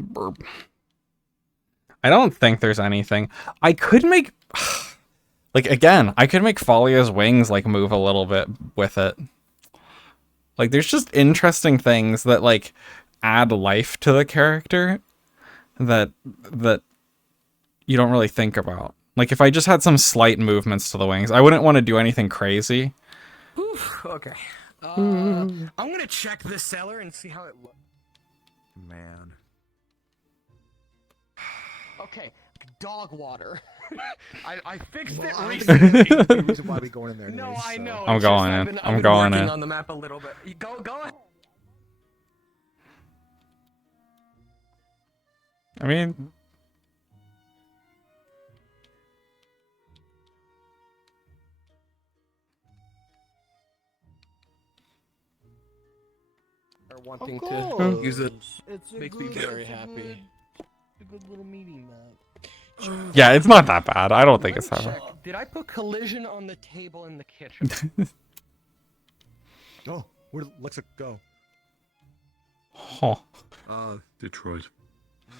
Burp. I don't think there's anything. I could make... Like, again, I could make Falia's wings, like, move a little bit with it. Like, there's just interesting things that, like, add life to the character that you don't really think about. Like, if I just had some slight movements to the wings, I wouldn't want to do anything crazy. Oof, okay. I'm gonna check the cellar and see how it looks. Man. Okay, dog water. I fixed it I recently. think that's the reason why we going in there. No, anyways, I so. know. I'm it's just going I've in. been- I'm I've been going working in. on the map a little bit. Go ahead. I mean... Wanting Of to course. use it It's makes me very happy. A good little meeting map. Yeah, it's not that bad. I don't think it's that Check. bad. Did I put collision on the table in the kitchen? Oh, where did Lexa go? Huh. Detroit.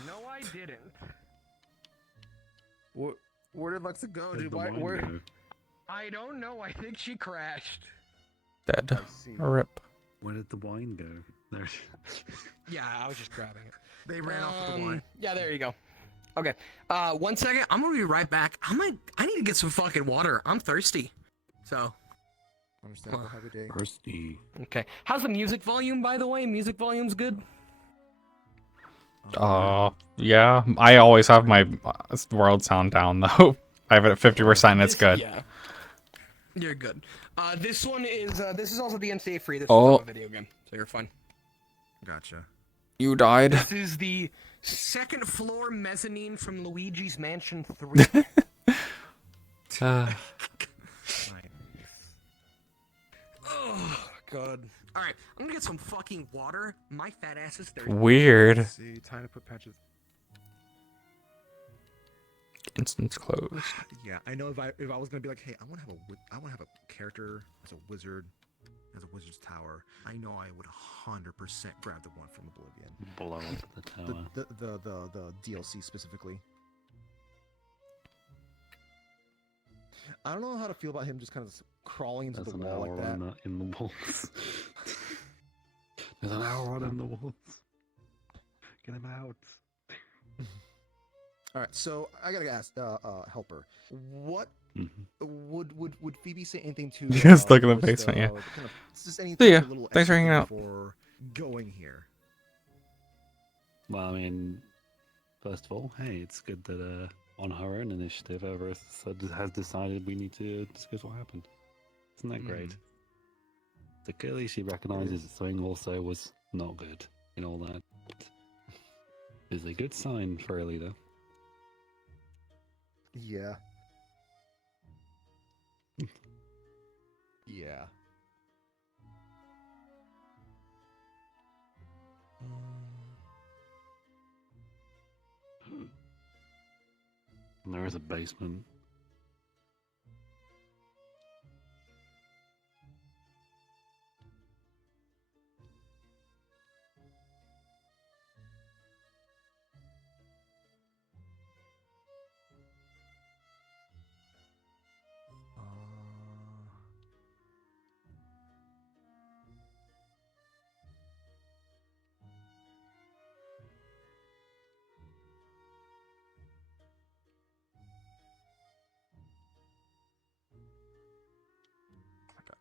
No, I didn't. Where did Lexa go? Where'd Dude, the why, wine where? go? I don't know. I think she crashed. Dead. I see. Rip. Where did the wine go? There. Yeah, I was just grabbing it. They ran off with the wine. Yeah, there you go. Okay. 1 second. I'm gonna be right back. I need to get some fucking water. I'm thirsty. So. Understandable. Have a day. Thirsty. Okay. How's the music volume, by the way? Music volume's good. Yeah. I always have my world sound down, though. I have it at 50% and it's good. Yeah. You're good. This one is, this is also DMCA free. This Oh. is a video game, so you're fine. Gotcha. You died. This is the second floor mezzanine from Luigi's Mansion 3. Uh, Oh, God. Alright, I'm gonna get some fucking water. My fat ass is thirsty. weird. See, time to put patches. Instance closed. Yeah, I know if I was gonna be like, hey, I want to have a character as a wizard, as a wizard's tower. I know I would 100% grab the one from Oblivion. Blow up the tower. The DLC specifically. I don't know how to feel about him just kind of crawling into There's the an wall like that. hour in the walls. There's an hour in the walls. Get him out. All right, so I gotta ask, helper, what would Phoebe say anything to? You're stuck in the Callisto, basement, yeah. kind of, just anything See ya. a little Thanks for extra hanging out. For going here. Well, I mean, first of all, hey, it's good that on her own initiative, Everest has decided we need to discuss what happened. Isn't that great? So clearly she recognizes the swing also was not good in all that. Is a good sign for a leader. Yeah. Yeah. And there is a basement.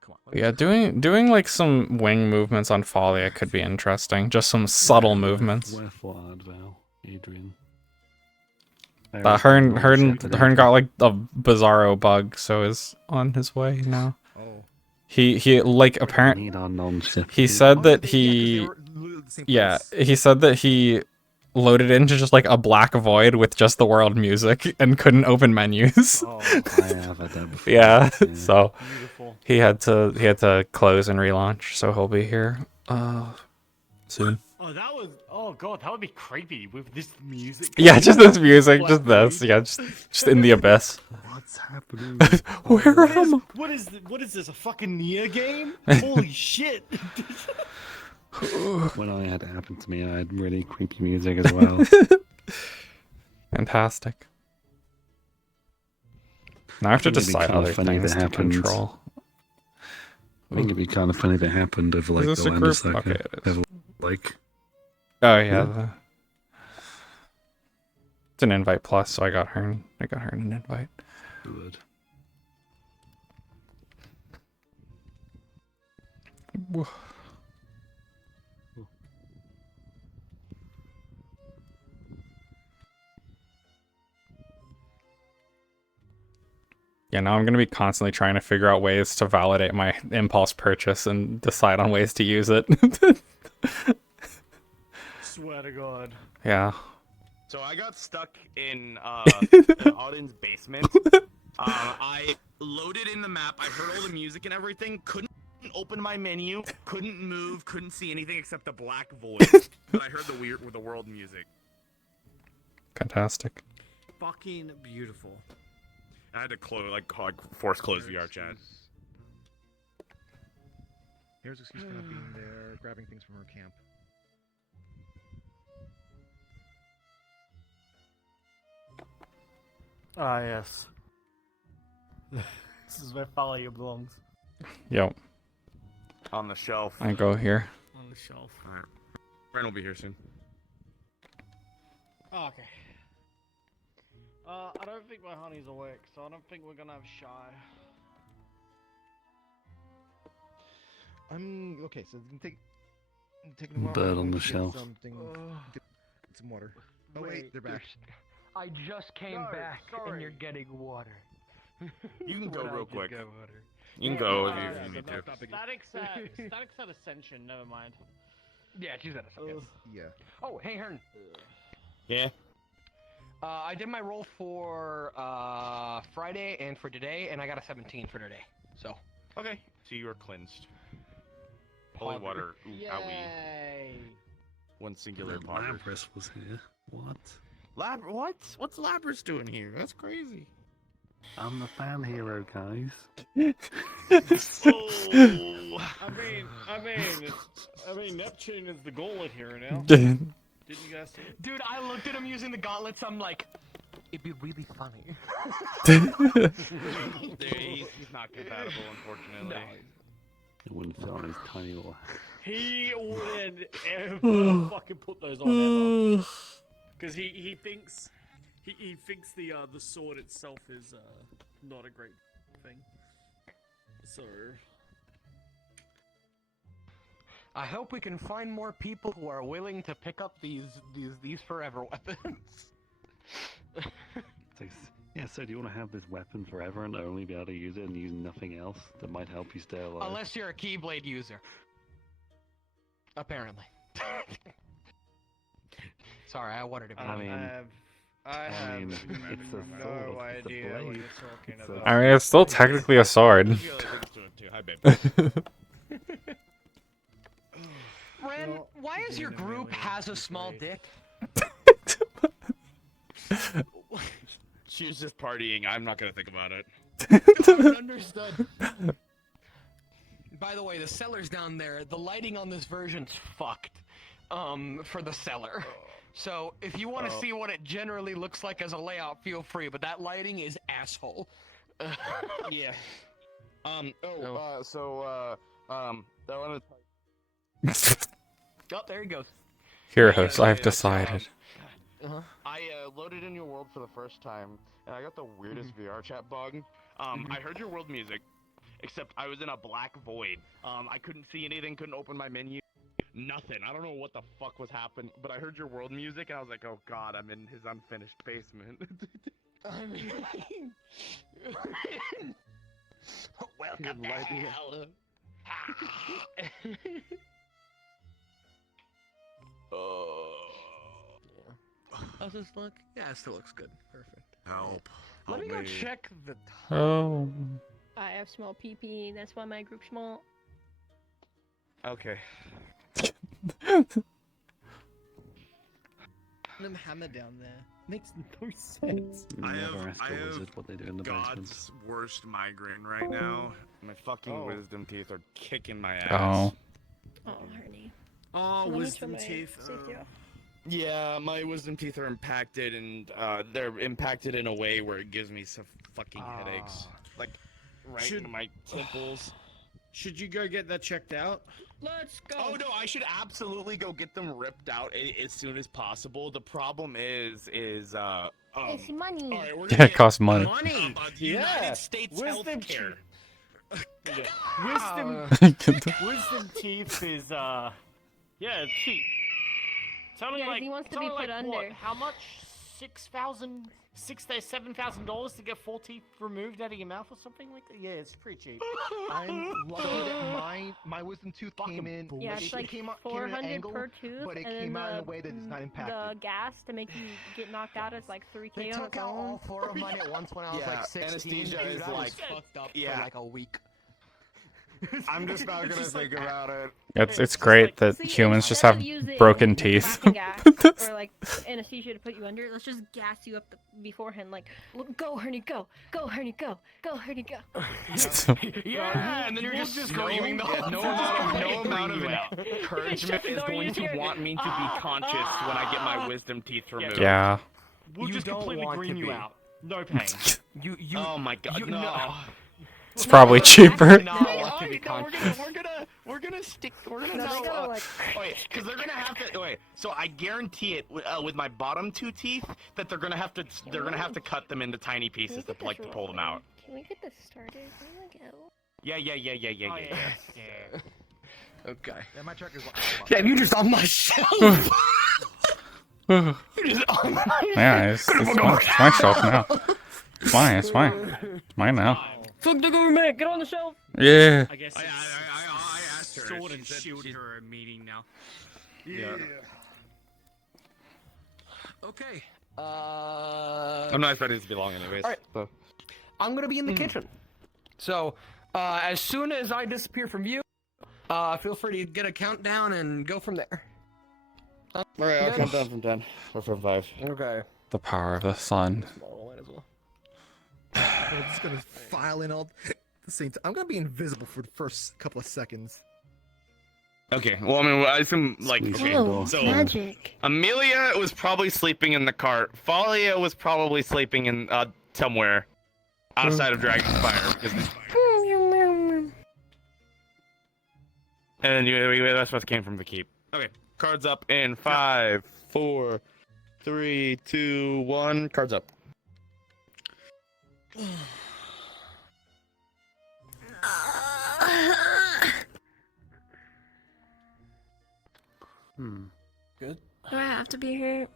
Come on. Yeah, doing like some wing movements on Falia could be interesting. Just some subtle movements. Wherefore art thou, Adrian? Hearn got like a bizarro bug, so is on his way now. Oh. He like apparently Need our non-ship. he said that he he said that he loaded into just like a black void with just the world music and couldn't open menus. Oh, I have had that before. Yeah, so beautiful. he had to close and relaunch, so he'll be here soon. Oh, that was. Oh god, that would be creepy with this music. Yeah, just this music, Black just this. void. Yeah, just in the abyss. What's happening? Where am I? What is this? A fucking Nier game? Holy shit! When I had it happen to me, I had really creepy music as well. Fantastic. Now I have to I think it'd be decide kinda other funny if things it to happened. control. I think it'd be kind of funny if it happened over like Is the this a land group? of Saka. Okay, it is. Have, like, Oh yeah, Yeah. It's an invite plus, so I got her. I got her an invite. good. Yeah, now I'm gonna be constantly trying to figure out ways to validate my impulse purchase and decide on ways to use it. Swear to God. Yeah. So I got stuck in Aurins' basement. I loaded in the map. I heard all the music and everything. Couldn't open my menu. Couldn't move. Couldn't see anything except the black void. But I heard the world music. Fantastic. Fucking beautiful. I had to force close VR chat. Here's excuse for not being there, grabbing things from her camp. Ah, yes. This is where Falia belongs. Yep. On the shelf. I go here. On the shelf. Alright. Ren will be here soon. Oh, okay. I don't think my honey's awake, so I don't think we're gonna have shy. I'm okay. So it's taking a while. Bird I'm on going the to get shelf. Something. Get some water. Oh wait, they're back. I just came back and you're getting water. You can go Would I real just quick. go water? You can go if you need to. Static said ascension, never mind. Yeah, she's at a second. Yeah. Oh, hey, Hearn. Yeah. I did my roll for Friday and for today, and I got a 17 for today. So. Okay. So you are cleansed. Holy water. Ooh, owie. Yay! One singular That potter. Lapras was here. What? What? What's Lapras doing here? That's crazy. I'm the fan hero, guys. Oh. I mean, Neptune is the gauntlet here now. Didn't Didn't you guys see it? Dude, I looked at him using the gauntlets. I'm like, it'd be really funny. Dude, he's not compatible, unfortunately. It wouldn't fit on his tiny little. He wouldn't ever fucking put those on ever. Because he thinks he thinks the sword itself is not a great thing. So I hope we can find more people who are willing to pick up these forever weapons. It's like, yeah, so do you want to have this weapon forever and only be able to use it and use nothing else that might help you stay alive? Unless you're a Keyblade user. Apparently. Sorry, I wanted to be. I mean, I mean, have it's a sword, no it's a idea what blade. you're talking It's a- about. I mean, it's still technically a sword. There's a few other things to it, too. Hi, babe. Ren, why is your group has a small dick? She was just partying. I'm not gonna think about it. Understood. By the way, the cellar's down there. The lighting on this version's fucked. For the cellar. So if you want to see what it generally looks like as a layout, feel free. But that lighting is asshole. Yeah. I wanted to. Oh, there he goes. Heroes, I've decided. I loaded in your world for the first time, and I got the weirdest VR chat bug. I heard your world music, except I was in a black void. I couldn't see anything, couldn't open my menu, nothing. I don't know what the fuck was happening, but I heard your world music, and I was like, oh god, I'm in his unfinished basement. I mean, welcome to hell. How's this look? Yeah, it still looks good. Perfect. Help. Let me go me. check the. Oh. I have small PP, that's why my group's small. Okay. Them hammer down there makes no sense. I Never have- ask I a have wizard what they do in the basement. God's worst migraine right now. My fucking wisdom teeth are kicking my ass. Oh. Oh, Harney. Oh, Let me wisdom turn my teeth. safety off. Yeah, my wisdom teeth are impacted, and they're impacted in a way where it gives me some fucking headaches. Like, right Should- in my temples. Should you go get that checked out? Let's go. Oh no, I should absolutely go get them ripped out as soon as possible. The problem is It's money. all right, we're Yeah, gonna it costs money. Money. United States Wisdom healthcare. Wisdom teeth is yeah, cheap. It's only Yeah, like he wants it's to be only put like what? under. How much? $7,000 to get 4 teeth removed out of your mouth or something like that? Yeah, it's pretty cheap. I'm lucky that my wisdom tooth came in. Yeah, it it's like came out, 400 an angle, per tooth, but it and came then out in the, a way that is not the impacted. gas to make you get knocked out is like 3K They on took its out own. all 4 of mine at once when I was Yeah, like 16. anesthesia Dude, is I was like- fucked up yeah. for like a week. I'm just not gonna think about it. It's just great like- that See, humans just instead have of using broken teeth. laughing gas or like anesthesia to put you under, let's just gas you up beforehand. Like, go, Hernie, go, Hernie, go, Hernie, go. Yeah, and then you're just screaming the whole no amount of encouragement is Don't going use to your- want me to be conscious when I get my wisdom teeth removed. Yeah. We'll You just don't completely want green to you be. out. No pain. You Oh my god, you- no. It's probably cheaper. Not want to be conscious. We're gonna No, they gotta like. Wait, because they're gonna have to. Wait, so I guarantee it with my bottom 2 teeth that they're gonna have to cut them into tiny Can we pieces get to like this to pull them rolling? out. Can we get this started? Where do I go? Yeah. Oh, yeah. Okay. Yeah, my check is. Damn, you just on my shelf. Yeah, it's my shelf now. It's mine. It's mine. It's mine now. Fuck the government! Get on the shelf. Yeah. I guess I asked her. sword She and said shield she- her a meeting now. Yeah. Okay. I'm not expecting it to be long, anyways. Alright. So. I'm gonna be in the kitchen. So, as soon as I disappear from view, feel free to Get a countdown and go from there. All right, I'll Good. count down from 10 or from 5. Okay. The power of the sun. Might as well. I'm just gonna file in all at the same time. I'm gonna be invisible for the first couple of seconds. Okay. Well, I mean, I assume like Squeeze okay. the door. So magic. Amelia was probably sleeping in the cart. Falia was probably sleeping in somewhere outside of Dragon's Fire because. And then the rest of us came from the keep. Okay. Cards up in 5, 4, 3, 2, 1. Cards up. Do I have to be here?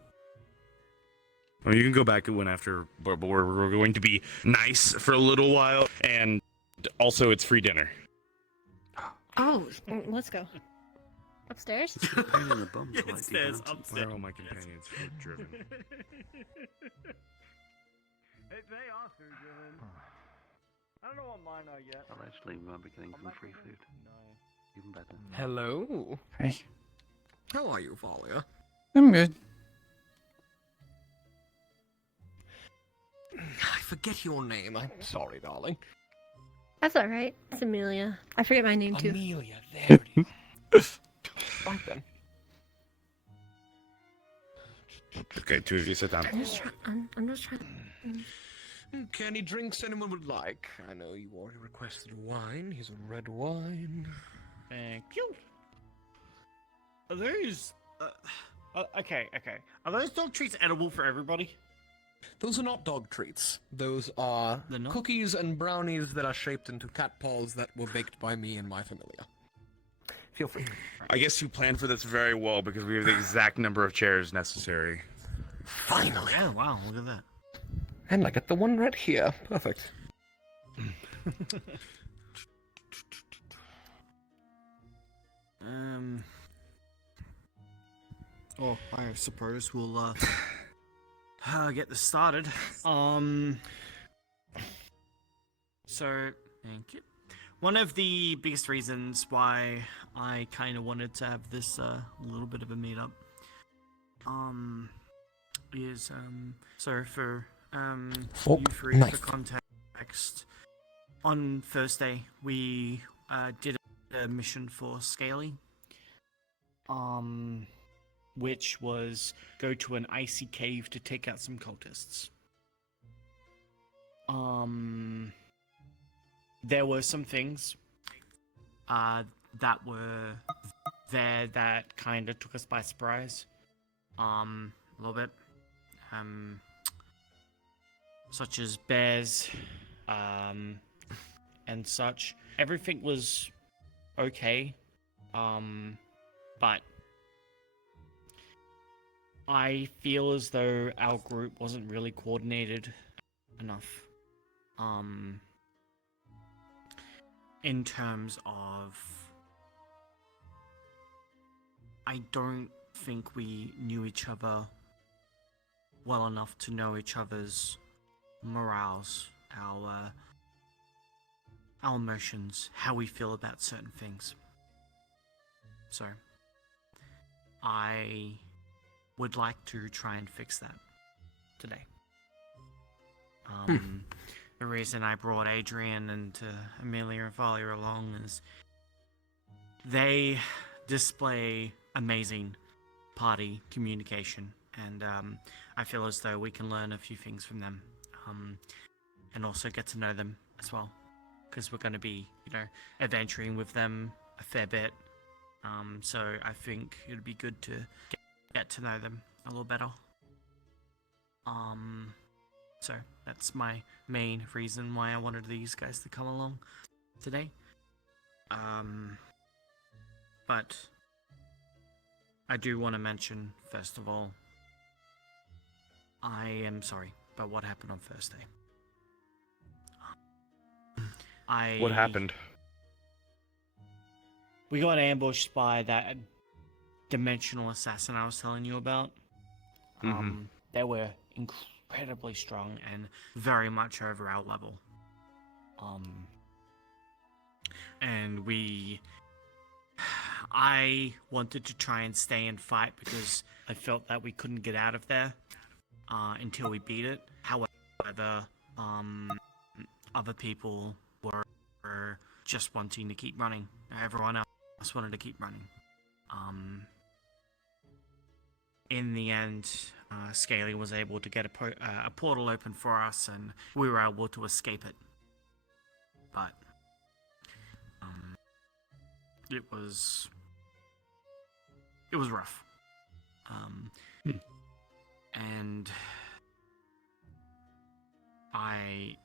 Well, you can go back and win after, but we're going to be nice for a little while, and also it's free dinner. Oh, let's go. Upstairs? Pain in the bum to Yeah, like upstairs, decant. upstairs. Where are all my companions food driven? They are food driven. I don't know what mine are yet. I'll actually might be getting I'm some not free gonna- food. No. Even better. Hello. Hey, How are you, Falia? I'm good. I forget your name. I'm sorry, darling. That's alright. It's Amelia. I forget my name too. Amelia, there it is. Right then. Okay, 2 of you sit down. I'm just trying. Any drinks anyone would like? I know you already requested wine. Here's a red wine. Thank you. Are those? Okay. Are those dog treats edible for everybody? Those are not dog treats. Those are They're not? cookies and brownies that are shaped into cat paws that were baked by me and my familia. Feel free. I guess you planned for this very well because we have the exact number of chairs necessary. Finally. Oh wow! Look at that. And I get the one right here. Perfect. Oh, I suppose we'll get this started. So thank you. One of the biggest reasons why I kind of wanted to have this little bit of a meetup, is so for Oh, you three nice. for context. On Thursday, we did a mission for Scaly. which was go to an icy cave to take out some cultists. There were some things that were there that kind of took us by surprise. A little bit. Such as bears, and such. Everything was okay, but I feel as though our group wasn't really coordinated enough. In terms of, I don't think we knew each other well enough to know each other's morals, our emotions, how we feel about certain things. So, I would like to try and fix that today. The reason I brought Adrian and Amelia and Falia along is they display amazing party communication, and I feel as though we can learn a few things from them, and also get to know them as well, because we're going to be, adventuring with them a fair bit. So I think it'd be good to get to know them a little better. So that's my main reason why I wanted these guys to come along today. But I do want to mention, first of all, I am sorry about what happened on Thursday. What happened? We got ambushed by that dimensional assassin I was telling you about. They were incredibly strong and very much over our level. And I wanted to try and stay and fight because I felt that we couldn't get out of there until we beat it. However, other people were just wanting to keep running. Everyone else wanted to keep running. In the end, Scaly was able to get a portal open for us, and we were able to escape it. But it was rough. And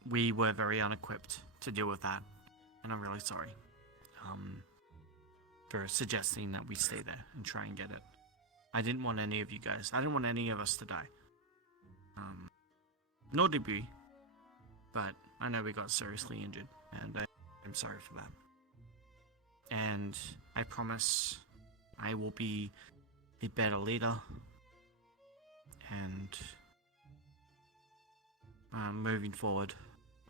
we were very unequipped to deal with that, and I'm really sorry for suggesting that we stay there and try and get it. I didn't want any of you guys. I didn't want any of us to die. Nor did we. But I know we got seriously injured, and I'm sorry for that. And I promise I will be a better leader. And moving forward,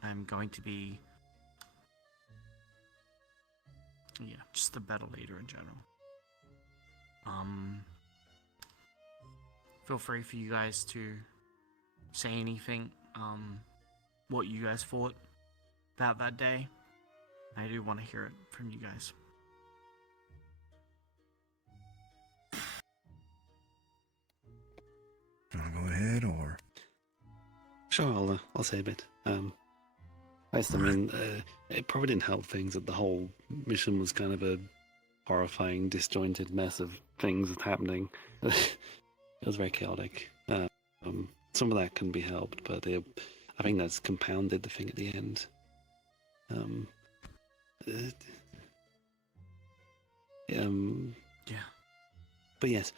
I'm going to be, just a better leader in general. Feel free for you guys to say anything, what you guys thought about that day. I do want to hear it from you guys. Wanna go ahead, or? Sure, I'll say a bit. First, it probably didn't help things that the whole mission was kind of a horrifying, disjointed mess of things happening. It was very chaotic. Some of that can be helped, but I think that's compounded the thing at the end. Yeah. But yes,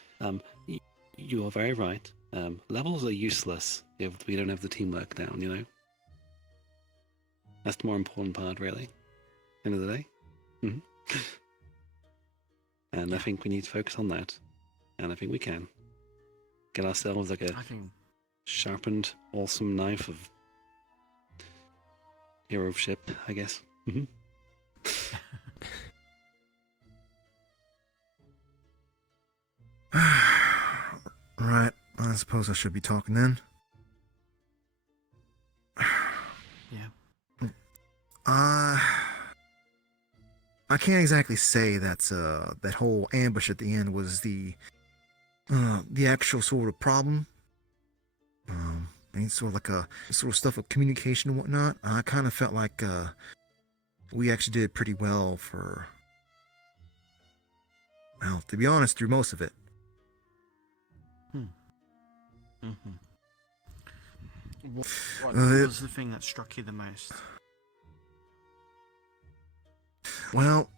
you are very right. Levels are useless if we don't have the teamwork down, That's the more important part, really. End of the day. And I think we need to focus on that. And I think we can. Get ourselves like a sharpened, awesome knife of hero-ship, I guess. Right. I suppose I should be talking then. Yeah. I can't exactly say that that whole ambush at the end was the actual sort of problem. I mean, sort of like a sort of stuff of communication and whatnot. I kind of felt like we actually did pretty well for, well, to be honest, through most of it. Mm-hmm. What Uh, was the thing that struck you the most? Well,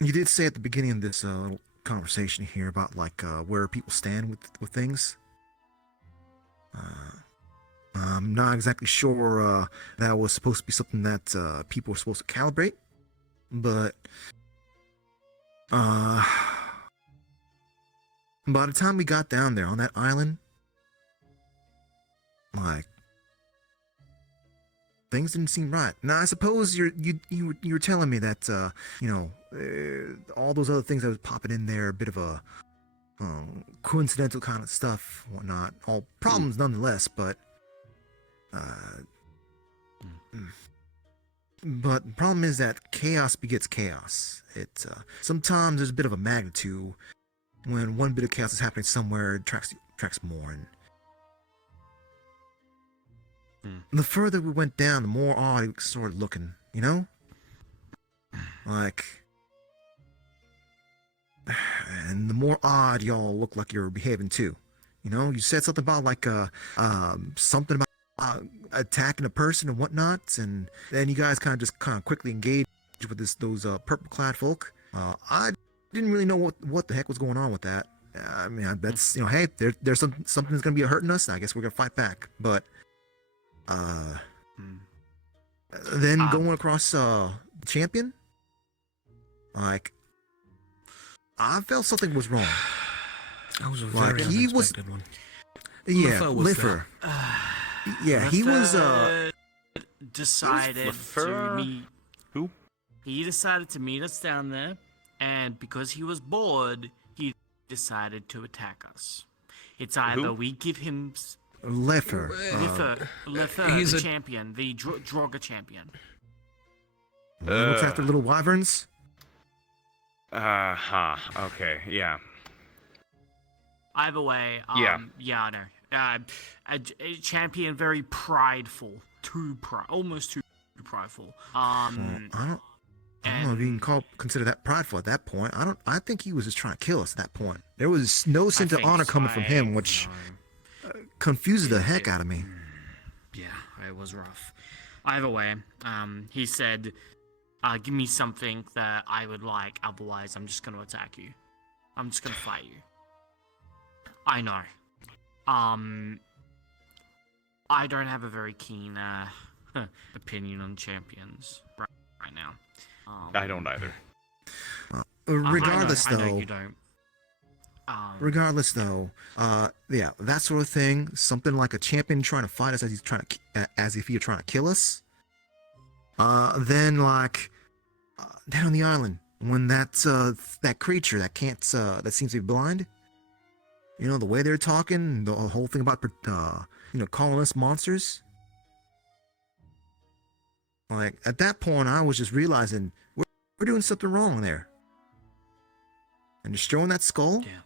you did say at the beginning of this conversation here about like where people stand with things. I'm not exactly sure that was supposed to be something that people were supposed to calibrate, but by the time we got down there on that island, like things didn't seem right. Now I suppose you were telling me that all those other things that was popping in there, a bit of a coincidental kind of stuff, whatnot. All problems nonetheless, but but the problem is that chaos begets chaos. It sometimes there's a bit of a magnitude when one bit of chaos is happening somewhere, it attracts more. And the further we went down, the more odd it started looking. You know, like, and the more odd y'all look like you're behaving too. You know, you said something about like something about attacking a person and whatnot, and then you guys kind of quickly engaged with those purple clad folk. I didn't really know what the heck was going on with that. I mean, that's, hey, there's something that's gonna be hurting us. I guess we're gonna fight back. But then going across the champion, like, I felt something was wrong. That was a Like, very he was, unexpected one. yeah, Liffer was Liffer. Yeah, he was decided to meet. Who? He decided to meet us down there, and because he was bored, he decided to attack us. It's either we give him Liffer. Liffer, he's the a- champion, the Droga champion. Looks after little wyverns. Okay, yeah. Either way, Yeah. I know. A champion, very prideful, almost too prideful. I don't know if you can consider that prideful at that point. I think he was just trying to kill us at that point. There was no sense of honor coming from him, which confuses the heck out of me. Yeah, it was rough. Either way, he said, give me something that I would like, otherwise I'm just going to attack you. I'm just going to fight you. I know. I don't have a very keen opinion on champions right now. I don't either. Regardless, I know though, you don't. regardless, though, yeah, that sort of thing. Something like a champion trying to fight us as if you're trying to kill us. Then like down on the island, when that creature that can't that seems to be blind. You know, the way they're talking, the whole thing about calling us monsters. Like, at that point, I was just realizing we're doing something wrong there. And destroying that skull. Yeah.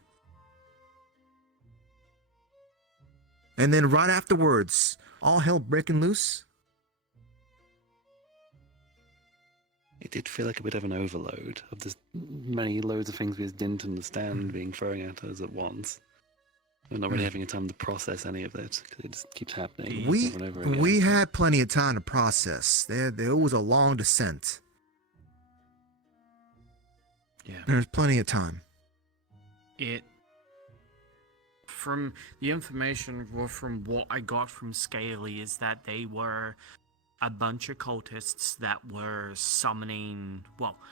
And then right afterwards, all hell breaking loose. It did feel like a bit of an overload of this many loads of things we just didn't understand being thrown at us at once. We're not really having time to process any of it because it just keeps happening over and over again. We had plenty of time to process. There was a long descent. Yeah. There's plenty of time. From the information, or from what I got from Scaly, is that they were a bunch of cultists that were summoning,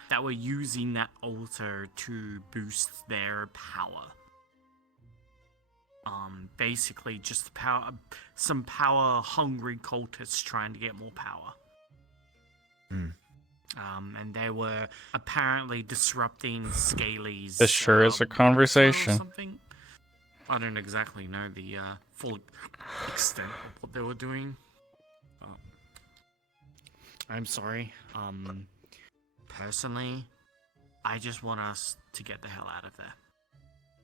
that were using that altar to boost their power. Basically just some power-hungry cultists trying to get more power. And they were apparently disrupting Scaly's... This sure is a conversation. or something. I don't exactly know the full extent of what they were doing. I'm sorry. personally, I just want us to get the hell out of there.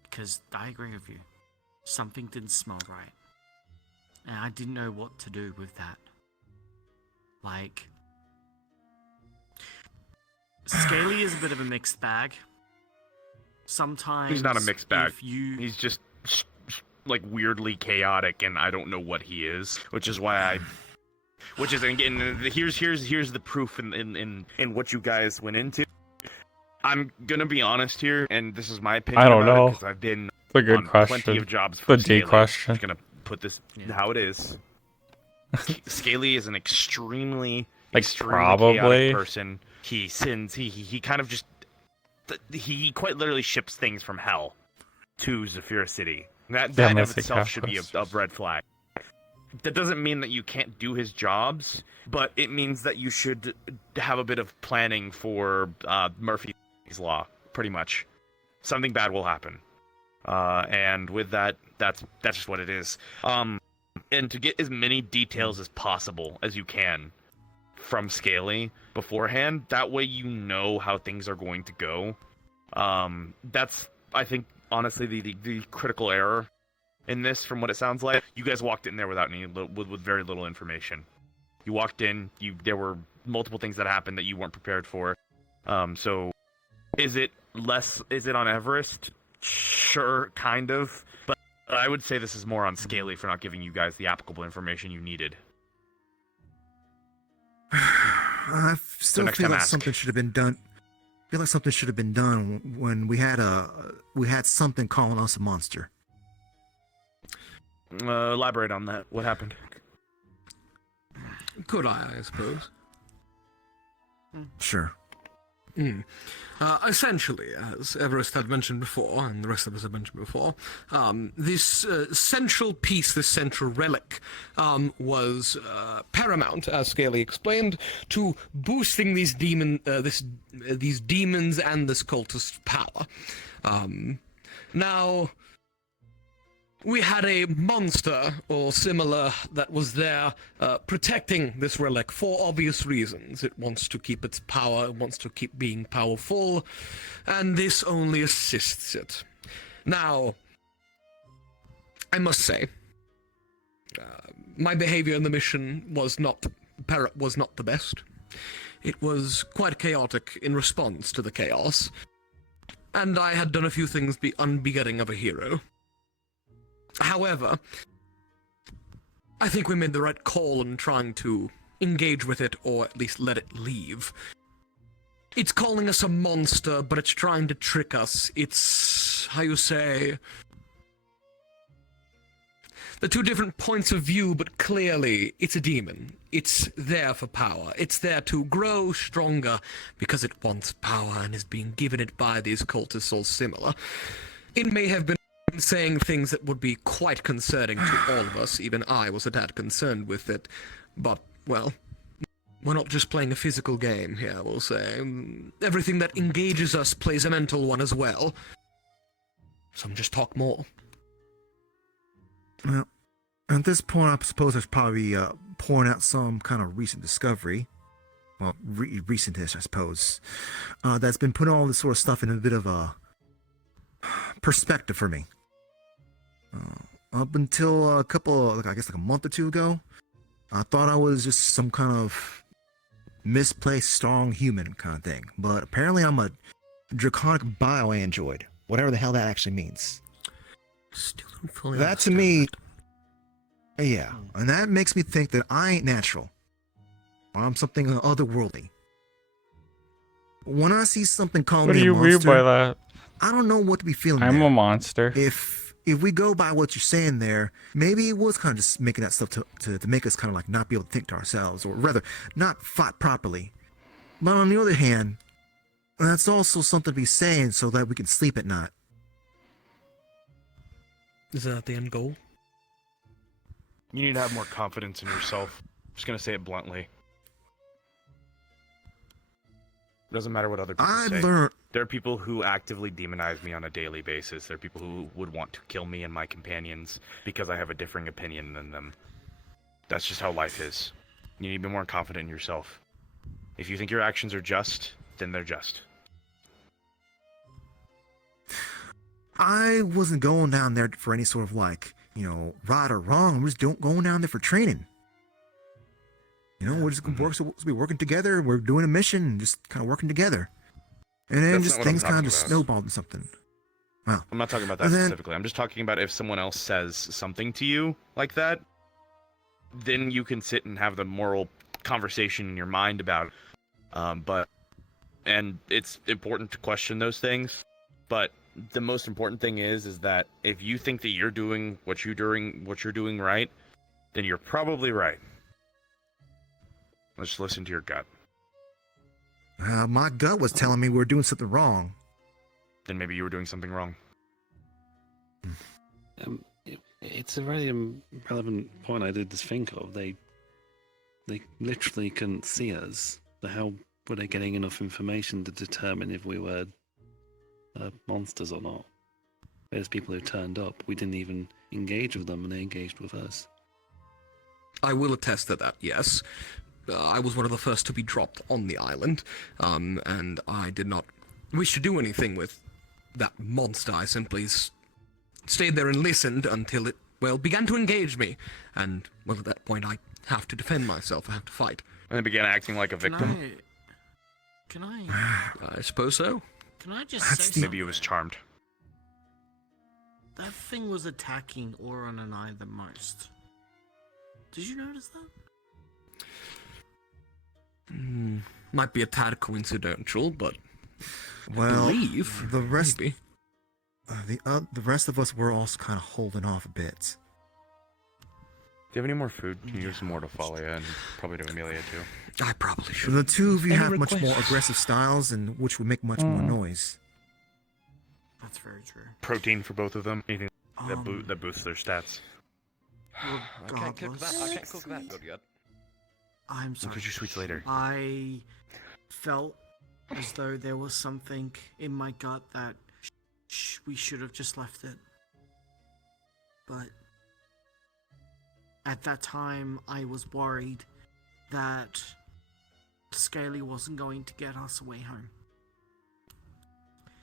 Because I agree with you. Something didn't smell right. And I didn't know what to do with that. Like, Scaly is a bit of a mixed bag. Sometimes He's not a mixed bag. if you... He's just like weirdly chaotic, and I don't know what he is, which is why I. Which is again, here's the proof in what you guys went into. I'm gonna be honest here, and this is my opinion. I don't about know. Because I've been It's a good on question. plenty of jobs for The D Scaly. question. I'm just gonna put this how it is. Scaly is an extremely probably chaotic person. He sins. He kind of just he quite literally ships things from hell to Zephyr City. That in of itself should be a red flag. That doesn't mean that you can't do his jobs, but it means that you should have a bit of planning for Murphy's Law, pretty much. Something bad will happen. And with that, that's just what it is. And to get as many details as possible as you can from Scaly beforehand, that way you know how things are going to go. That's, I think, honestly, the critical error in this, from what it sounds like. You guys walked in there without with very little information. You walked in, there were multiple things that happened that you weren't prepared for. So, is it on Everest? Sure, kind of. But I would say this is more on Scaly for not giving you guys the applicable information you needed. I still next feel time like ask. something should have been done. I feel like something should have been done when we had something calling us a monster. Elaborate on that. What happened? Could I suppose? Sure. Essentially, as Everest had mentioned before, and the rest of us had mentioned before, this central piece, this central relic, was paramount, as Scaly explained, to boosting these demons and this cultist power. Now, we had a monster or similar that was there protecting this relic for obvious reasons. It wants to keep its power, it wants to keep being powerful, and this only assists it. Now, I must say, my behavior in the mission was not the best. It was quite chaotic in response to the chaos, and I had done a few things unbegetting of a hero. However, I think we made the right call in trying to engage with it, or at least let it leave. It's calling us a monster, but it's trying to trick us. It's, how you say, the two different points of view, but clearly it's a demon. It's there for power. It's there to grow stronger because it wants power and is being given it by these cultists all similar. It may have been saying things that would be quite concerning to all of us. Even I was a tad concerned with it. But, well, we're not just playing a physical game here, we'll say. Everything that engages us plays a mental one as well. Some just talk more. Well, at this point, I suppose I should probably point out some kind of recent discovery. Well, recentish, I suppose. That's been putting all this sort of stuff in a bit of a perspective for me. Up until like a month or two ago, I thought I was just some kind of misplaced strong human kind of thing. But apparently I'm a draconic bioandroid, whatever the hell that actually means. Still don't fully That to understand me, yeah, and that makes me think that I ain't natural. Or I'm something otherworldly. When I see something calling What do me a you mean monster, by that? I don't know what to be feeling. I'm there. a monster. If we go by what you're saying there, maybe it was kind of just making that stuff to make us kind of like not be able to think to ourselves, or rather, not fight properly. But on the other hand, that's also something to be saying so that we can sleep at night. Is that the end goal? You need to have more confidence in yourself. I'm just gonna say it bluntly. It doesn't matter what other people say. I've learned. There are people who actively demonize me on a daily basis. There are people who would want to kill me and my companions because I have a differing opinion than them. That's just how life is. You need to be more confident in yourself. If you think your actions are just, then they're just. I wasn't going down there for any sort of like, right or wrong. I'm just going down there for training. We're just supposed to be working together. We're doing a mission, just kind of working together. And then That's just not what I'm things kind of talking just about. snowballed into something. Well, I'm not talking about that and then- specifically. I'm just talking about if someone else says something to you like that, then you can sit and have the moral conversation in your mind about it. And it's important to question those things, but the most important thing is that if you think that you're doing what you're doing right, then you're probably right. Let's listen to your gut. My gut was telling me we were doing something wrong. Then maybe you were doing something wrong. It's a very relevant point I did just think of. They literally couldn't see us. So how were they getting enough information to determine if we were monsters or not? There's people who turned up. We didn't even engage with them, and they engaged with us. I will attest to that, yes. I was one of the first to be dropped on the island, and I did not wish to do anything with that monster. I simply stayed there and listened until it, began to engage me. And, at that point, I have to defend myself. I have to fight. And they began acting like a victim. Can I I suppose so. Can I just say something? Maybe it was charmed. That thing was attacking Auron and I the most. Did you notice that? Might be a tad coincidental, but Well, I believe the rest, maybe. the rest of us were also kind of holding off a bit. Do you have any more food? Can you give some more to Falia and probably to Amelia too? I probably should. The two of you Any have much more requests? aggressive styles, and which would make much more noise. That's very true. Protein for both of them. Anything Um, that boosts their stats. I can't cook that. I can't cook that good yet. I'm We'll sorry. cook your sweets later. I felt as though there was something in my gut that we should have just left it. But at that time, I was worried that Scaly wasn't going to get us away home.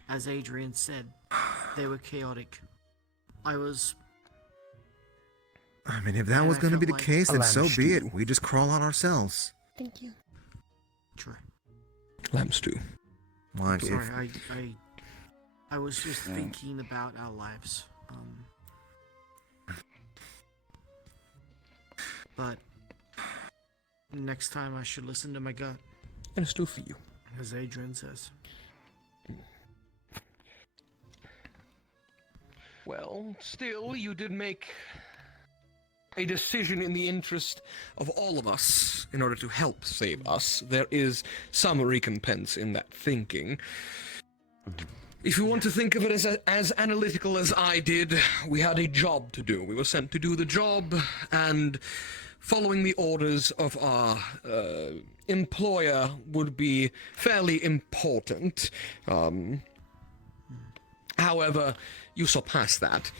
As Adrian said, they were chaotic. I was... I mean, if that And was I going to be felt the like- case, then Lamb so be stew. it. We just crawl out ourselves. Thank you. True. Lamb stew. Like, Sorry, I was just thinking about our lives. But next time I should listen to my gut, And a stew for you. as Adrian says. Well, still, you did make a decision in the interest of all of us in order to help save us. There is some recompense in that thinking. If you want to think of it as analytical as I did, we had a job to do. We were sent to do the job, and following the orders of our employer would be fairly important. However, you surpassed that.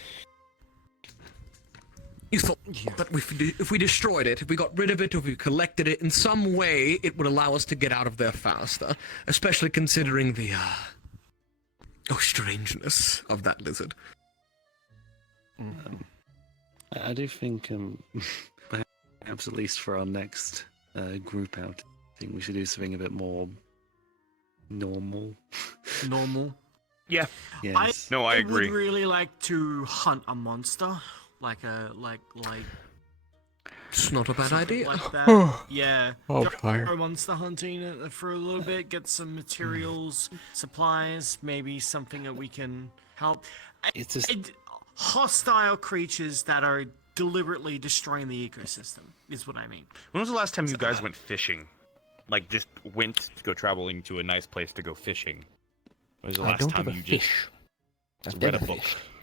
You thought that if we destroyed it, if we got rid of it, if we collected it, in some way, it would allow us to get out of there faster. Especially considering the, strangeness of that lizard. I do think, perhaps at least for our next group out, I think we should do something a bit more normal. Normal. Yeah. Yes. No, I agree. would really like to hunt a monster. Like It's not a bad something idea. like that. Yeah. Oh, Go monster hunting for a little bit, get some materials, supplies, maybe something that we can help. It's just Hostile creatures that are deliberately destroying the ecosystem is what I mean. When was the last time you guys went fishing? Like, just went to go traveling to a nice place to go fishing? When was the last time you just read a book?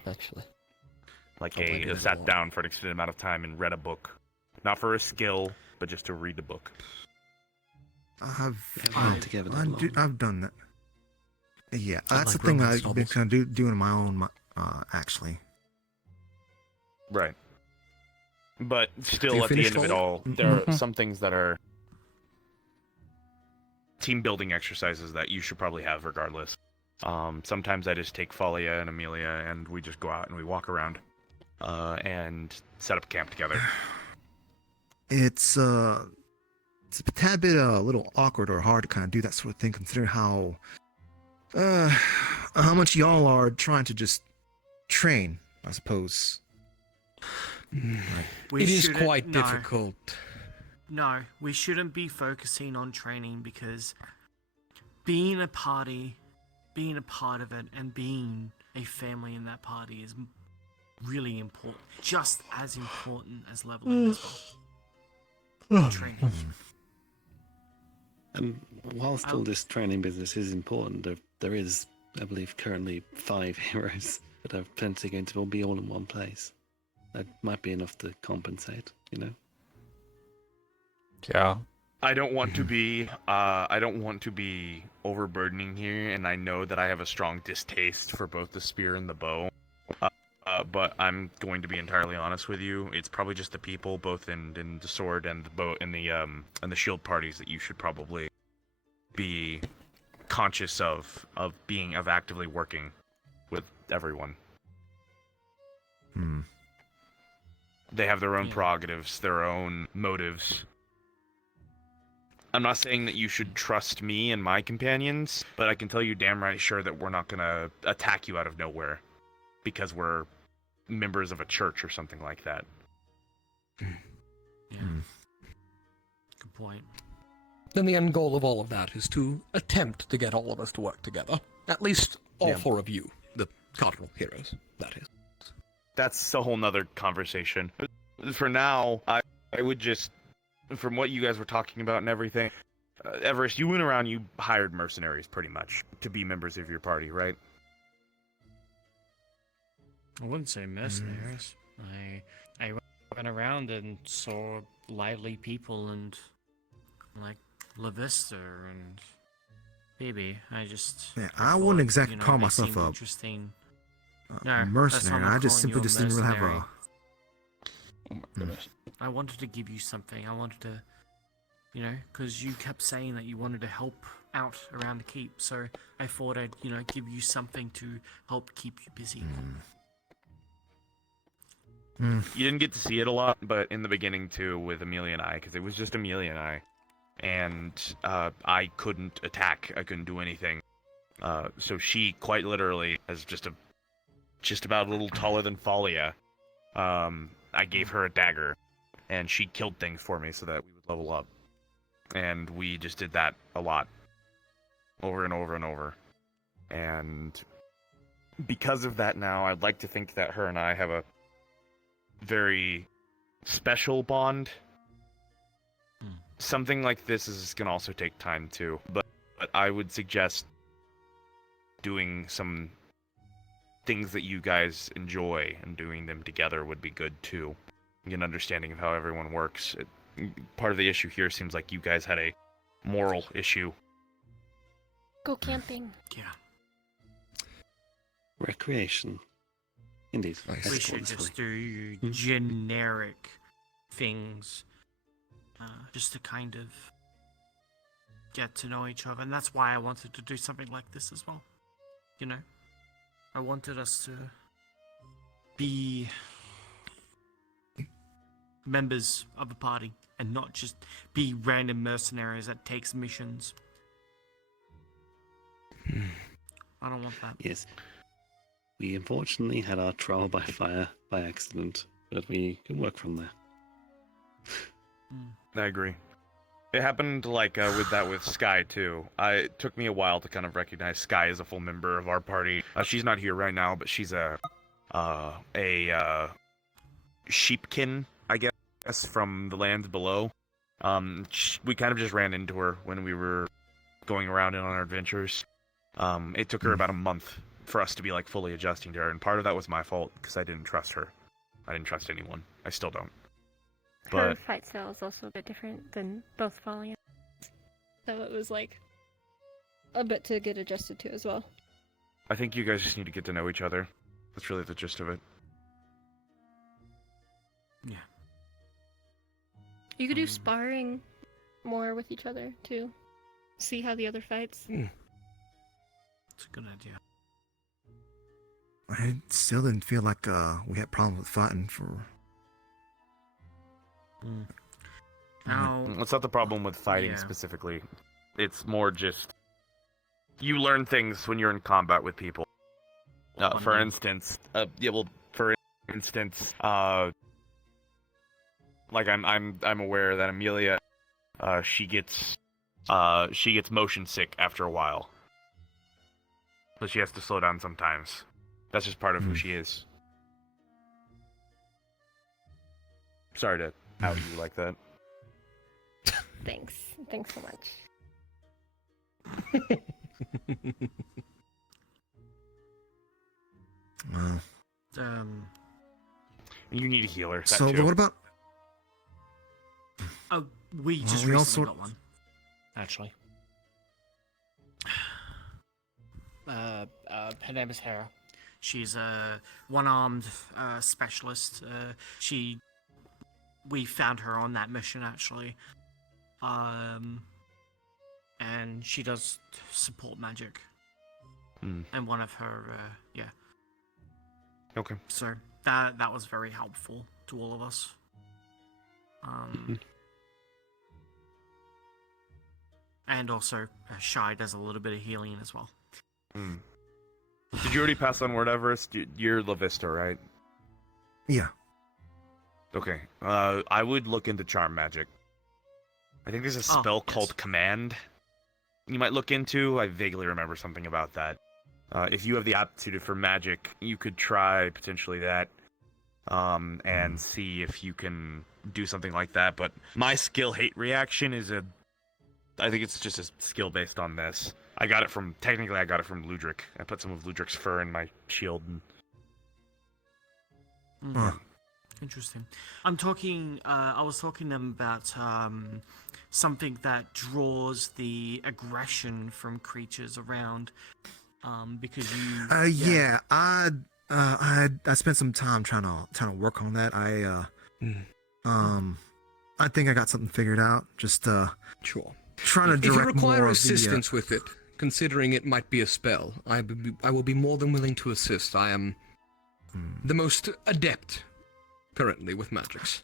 Actually. Like, Don't blame me sat anymore. down for an extended amount of time and read a book. Not for a skill, but just to read the book. together that I've done that. Yeah, I that's like the thing that romance I've been novels. kind of doing on my own, actually. Right. But You still, at the finished end of it all? all, there are some things that are team building exercises that you should probably have regardless. Sometimes I just take Falia and Amelia and we just go out and we walk around and set up camp together. It's a tad bit a little awkward or hard to kind of do that sort of thing, considering how much y'all are trying to just train, I suppose. It is quite difficult. No, we shouldn't be focusing on training because being a party, being a part of it, and being a family in that party is really important. Just as important as leveling as well. Training. And whilst all this training business is important, there is, I believe, currently 5 heroes that are potentially going to be all in one place. That might be enough to compensate, you know? Yeah. I don't want to be overburdening here, and I know that I have a strong distaste for both the spear and the bow. But I'm going to be entirely honest with you. It's probably just the people, both in the sword and the bow and the shield parties, that you should probably be conscious of actively working with everyone. They have their own prerogatives, their own motives. I'm not saying that you should trust me and my companions, but I can tell you damn right sure that we're not gonna attack you out of nowhere because we're members of a church or something like that. Yeah. Good point. Then the end goal of all of that is to attempt to get all of us to work together. At least all 4 of you, the cardinal heroes, that is. That's a whole nother conversation. For now, I would just, from what you guys were talking about and everything, Everest, you went around, you hired mercenaries pretty much to be members of your party, right? I wouldn't say mercenaries. I went around and saw lively people and like La Vista and Phoebe. Yeah, I wouldn't exactly call they myself seemed a interesting. mercenary. I just simply just didn't really have a. Oh my goodness. I wanted to give you something. I wanted to, because you kept saying that you wanted to help out around the keep. So I thought I'd, give you something to help keep you busy. You didn't get to see it a lot, but in the beginning too, with Amelia and I, because it was just Amelia and I couldn't attack. I couldn't do anything. So she quite literally, as just about a little taller than Falia, I gave her a dagger, and she killed things for me so that we would level up. And we just did that a lot, over and over and over. And because of that now, I'd like to think that her and I have a very special bond. Something like this is going to also take time too, but I would suggest doing some things that you guys enjoy and doing them together would be good too. Get an understanding of how everyone works. Part of the issue here seems like you guys had a moral issue. Go camping. Yeah. Recreation. Indeed. We should just do generic things, just to kind of get to know each other. And that's why I wanted to do something like this as well. I wanted us to be members of a party and not just be random mercenaries that takes missions. I don't want that. Yes. We unfortunately had our trial by fire by accident, but we can work from there. I agree. It happened with Sky too. It took me a while to kind of recognize Sky as a full member of our party. She's not here right now, but she's a sheepkin, I guess, from the lands below. We kind of just ran into her when we were going around on our adventures. It took her about a month for us to be fully adjusting to her, and part of that was my fault because I didn't trust her. I didn't trust anyone. I still don't. Her But fight style is also a bit different than both Falia. So it was a bit to get adjusted to as well. I think you guys just need to get to know each other. That's really the gist of it. Yeah. You could do sparring more with each other too. see how the other fights. It's a good idea. I still didn't feel like we had problems with fighting for. Now, It's not the problem with fighting Yeah. specifically. It's more just you learn things when you're in combat with people. For instance, like I'm aware that Amelia, she gets motion sick after a while, so she has to slow down sometimes. That's just part of who she is. Sorry to out you like that. Thanks. Thanks so much. Well, You need a healer. That so too. what about? we just we all recently sort- got one, actually. Her name is Hera. She's a one-armed specialist. We found her on that mission actually, and she does support magic. And one of her, Okay. So that was very helpful to all of us. And also, Shy does a little bit of healing as well. Did you already pass on word, Everest? You're La Vista, right? Yeah. Okay. I would look into charm magic. I think there's a spell called Command you might look into. I vaguely remember something about that. If you have the aptitude for magic, you could try potentially that, and see if you can do something like that. But my skill hate reaction is I think it's just a skill based on this. I got it from Ludric. I put some of Ludric's fur in my shield. Interesting. I was talking to them about something that draws the aggression from creatures around. Because you. I spent some time trying to work on that. I think I got something figured out. Just Sure. trying to If you direct more require of assistance with it, considering it might be a spell, I will be more than willing to assist. I am the most adept currently with magics.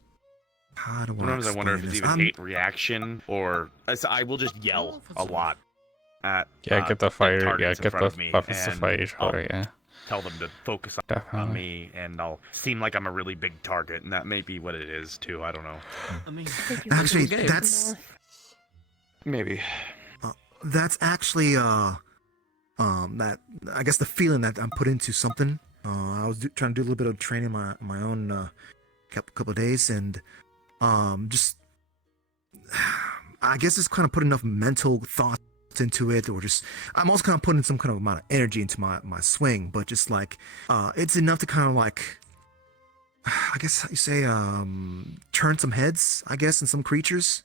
How do Sometimes I wonder if it's explain even this? hate reaction or I will just yell a lot at Get the fighter. targets Yeah, in get front the of me, buffets to and fight each I'll other. Yeah. tell them to focus on Definitely. me, and I'll seem like I'm a really big target, and that may be what it is too. I don't know. I mean, Actually, Okay. Maybe. that's actually that I guess the feeling that I'm put into something. I was trying to do a little bit of training my own couple of days, and just I guess it's kind of put enough mental thought into it, or just I'm also kind of putting some kind of amount of energy into my swing, but just like it's enough to kind of like I guess you say turn some heads, I guess, in some creatures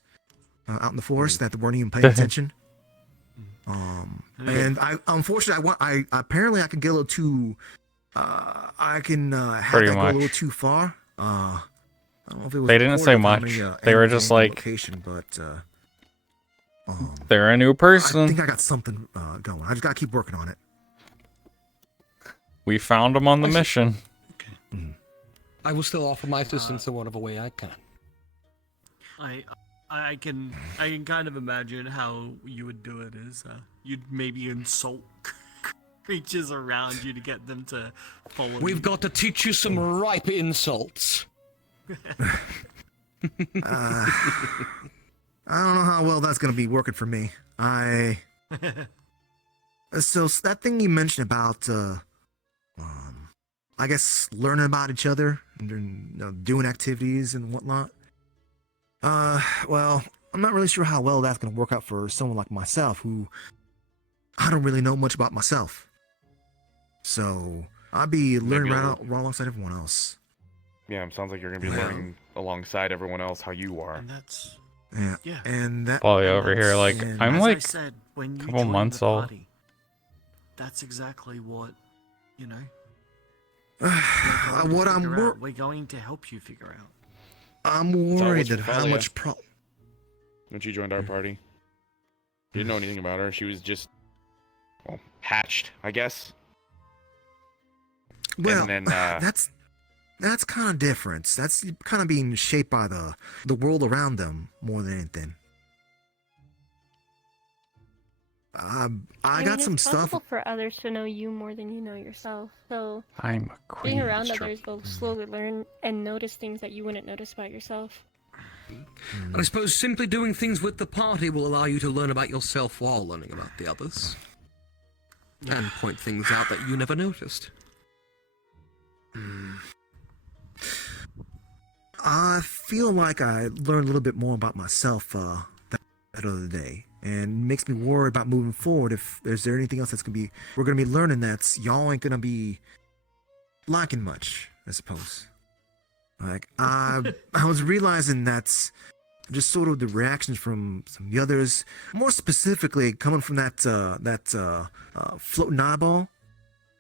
out in the forest that weren't even paying attention. And I unfortunately I apparently I can get a little too I can have Pretty that go a much. little too far. I don't know if it was They didn't say recorded with how much. They were just like- location, but They're a new I person. think I got something going. I just gotta keep working on it. We found them on the mission. I will still offer my assistance in whatever way I can. I can kind of imagine how you would do it is you'd maybe insult creatures around you to get them to follow We've you. got to teach you some ripe insults. I don't know how well that's gonna be working for me. So that thing you mentioned about I guess learning about each other and doing activities and whatnot. Well, I'm not really sure how well that's gonna work out for someone like myself, who I don't really know much about myself. So I'll be learning right alongside everyone else. Yeah, it sounds like you're gonna be learning alongside everyone else how you are. And that's Yeah. And that Polly over here, like and I'm as like I said, when you couple join months the old. party, that's exactly what you know. what We're going to help you figure out. I'm So worried what's that how Falia? much When you joined our party. Didn't know anything about her. She was just, well, hatched, I guess. Well, and then, that's kind of different. That's kind of being shaped by the world around them more than anything. I mean, got some it's stuff. possible for others to know you more than you know yourself. So I'm a queen. being around others, they'll slowly learn and notice things that you wouldn't notice about yourself. I suppose simply doing things with the party will allow you to learn about yourself while learning about the others. And point things out that you never noticed. I feel like I learned a little bit more about myself that other day, and makes me worried about moving forward. If is there anything else we're gonna be learning that's y'all ain't gonna be liking much, I suppose. Like I was realizing that's just sort of the reactions from some of the others, more specifically coming from that floating eyeball.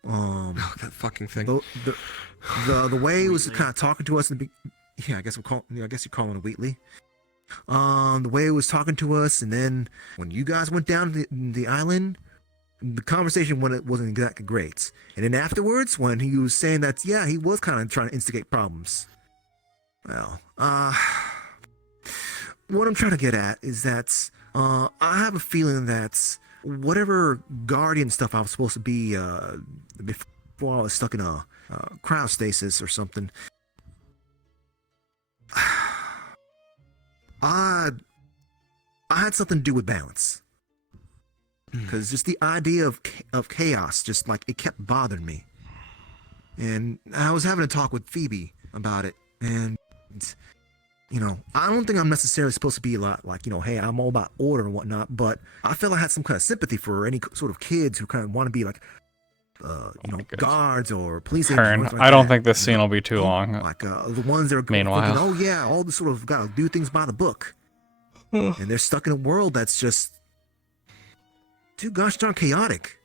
Oh, that fucking thing. The way it was kind of talking to us in the yeah, I guess you're calling it Wheatley. The way it was talking to us, and then when you guys went down to the island, the conversation wasn't exactly great. And then afterwards, when he was saying that, yeah, he was kind of trying to instigate problems. Well, what I'm trying to get at is that I have a feeling that whatever guardian stuff I was supposed to be before I was stuck in a cryostasis or something, I had something to do with balance. Because just the idea of chaos, just like it kept bothering me. And I was having a talk with Phoebe about it, and I don't think I'm necessarily supposed to be a lot like, hey, I'm all about order and whatnot, but I felt I had some kind of sympathy for any sort of kids who kind of want to be like, guards or police agents. Like I don't think this scene will be too long. Like the ones that are Meanwhile, thinking, oh yeah, all the sort of gotta do things by the book, and they're stuck in a world that's just too gosh darn chaotic.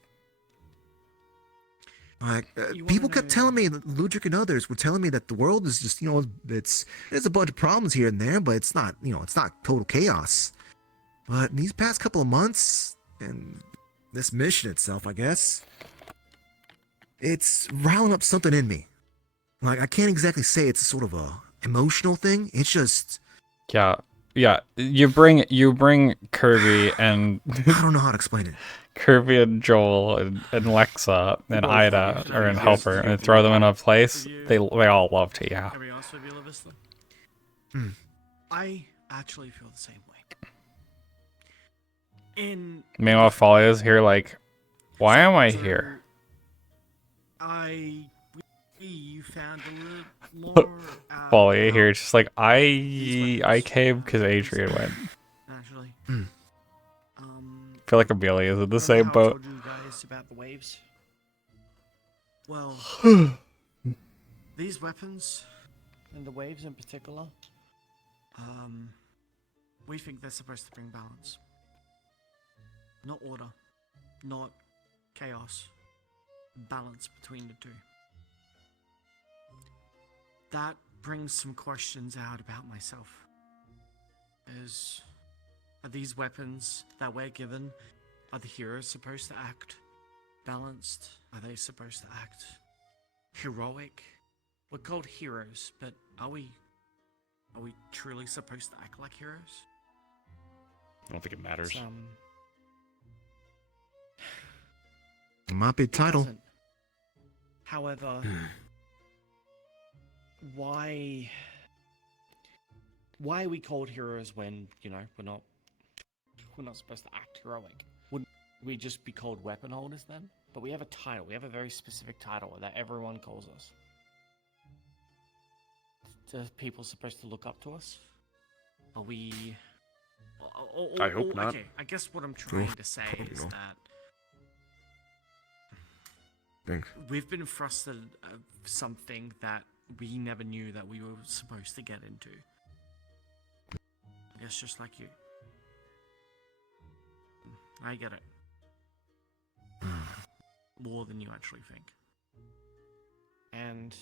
Like people kept telling me, Ludwig and others were telling me that the world is just, there's a bunch of problems here and there, but it's not, it's not total chaos. But in these past couple of months and this mission itself, I guess, it's riling up something in me. Like I can't exactly say it's a sort of a emotional thing. It's just yeah. You bring Kirby and I don't know how to explain it. Kirby and Joel and Lexa and Ida are in Helper and throw them in a place. They all love to, yeah. Everybody else would be Vista. I actually feel the same way. Meanwhile, Falia's here like, why am I here? You found a little more. Falia here, just like I came because Adrian went. Actually, I feel like Amelia is in the same I boat. told you guys about the waves. Well, these weapons and the waves in particular, we think they're supposed to bring balance, not order, not chaos. Balance between the two. That brings some questions out about myself. Are these weapons that we're given, are the heroes supposed to act balanced? Are they supposed to act heroic? We're called heroes, but are we truly supposed to act like heroes? I don't think it matters. It might be a title. However, why are we called heroes when, we're not supposed to act heroic? Wouldn't we just be called weapon holders then? But we have a title. We have a very specific title that everyone calls us. Are people supposed to look up to us? Are we... I hope not. Okay, I guess what I'm trying to say is that we've been thrusted something that we never knew that we were supposed to get into. I guess just like you. I get it. More than you actually think. And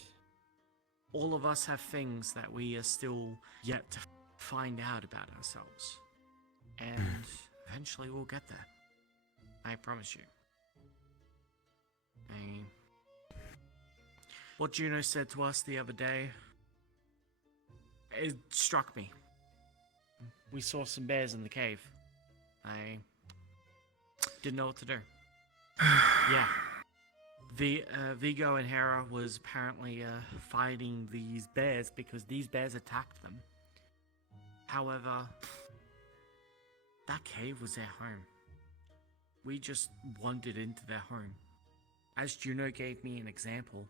all of us have things that we are still yet to find out about ourselves. And Eventually we'll get there. I promise you. What Juno said to us the other day, it struck me. We saw some bears in the cave. I didn't know what to do. Yeah. Vigo and Hera was apparently fighting these bears because these bears attacked them. However, that cave was their home. We just wandered into their home. As Juno gave me an example,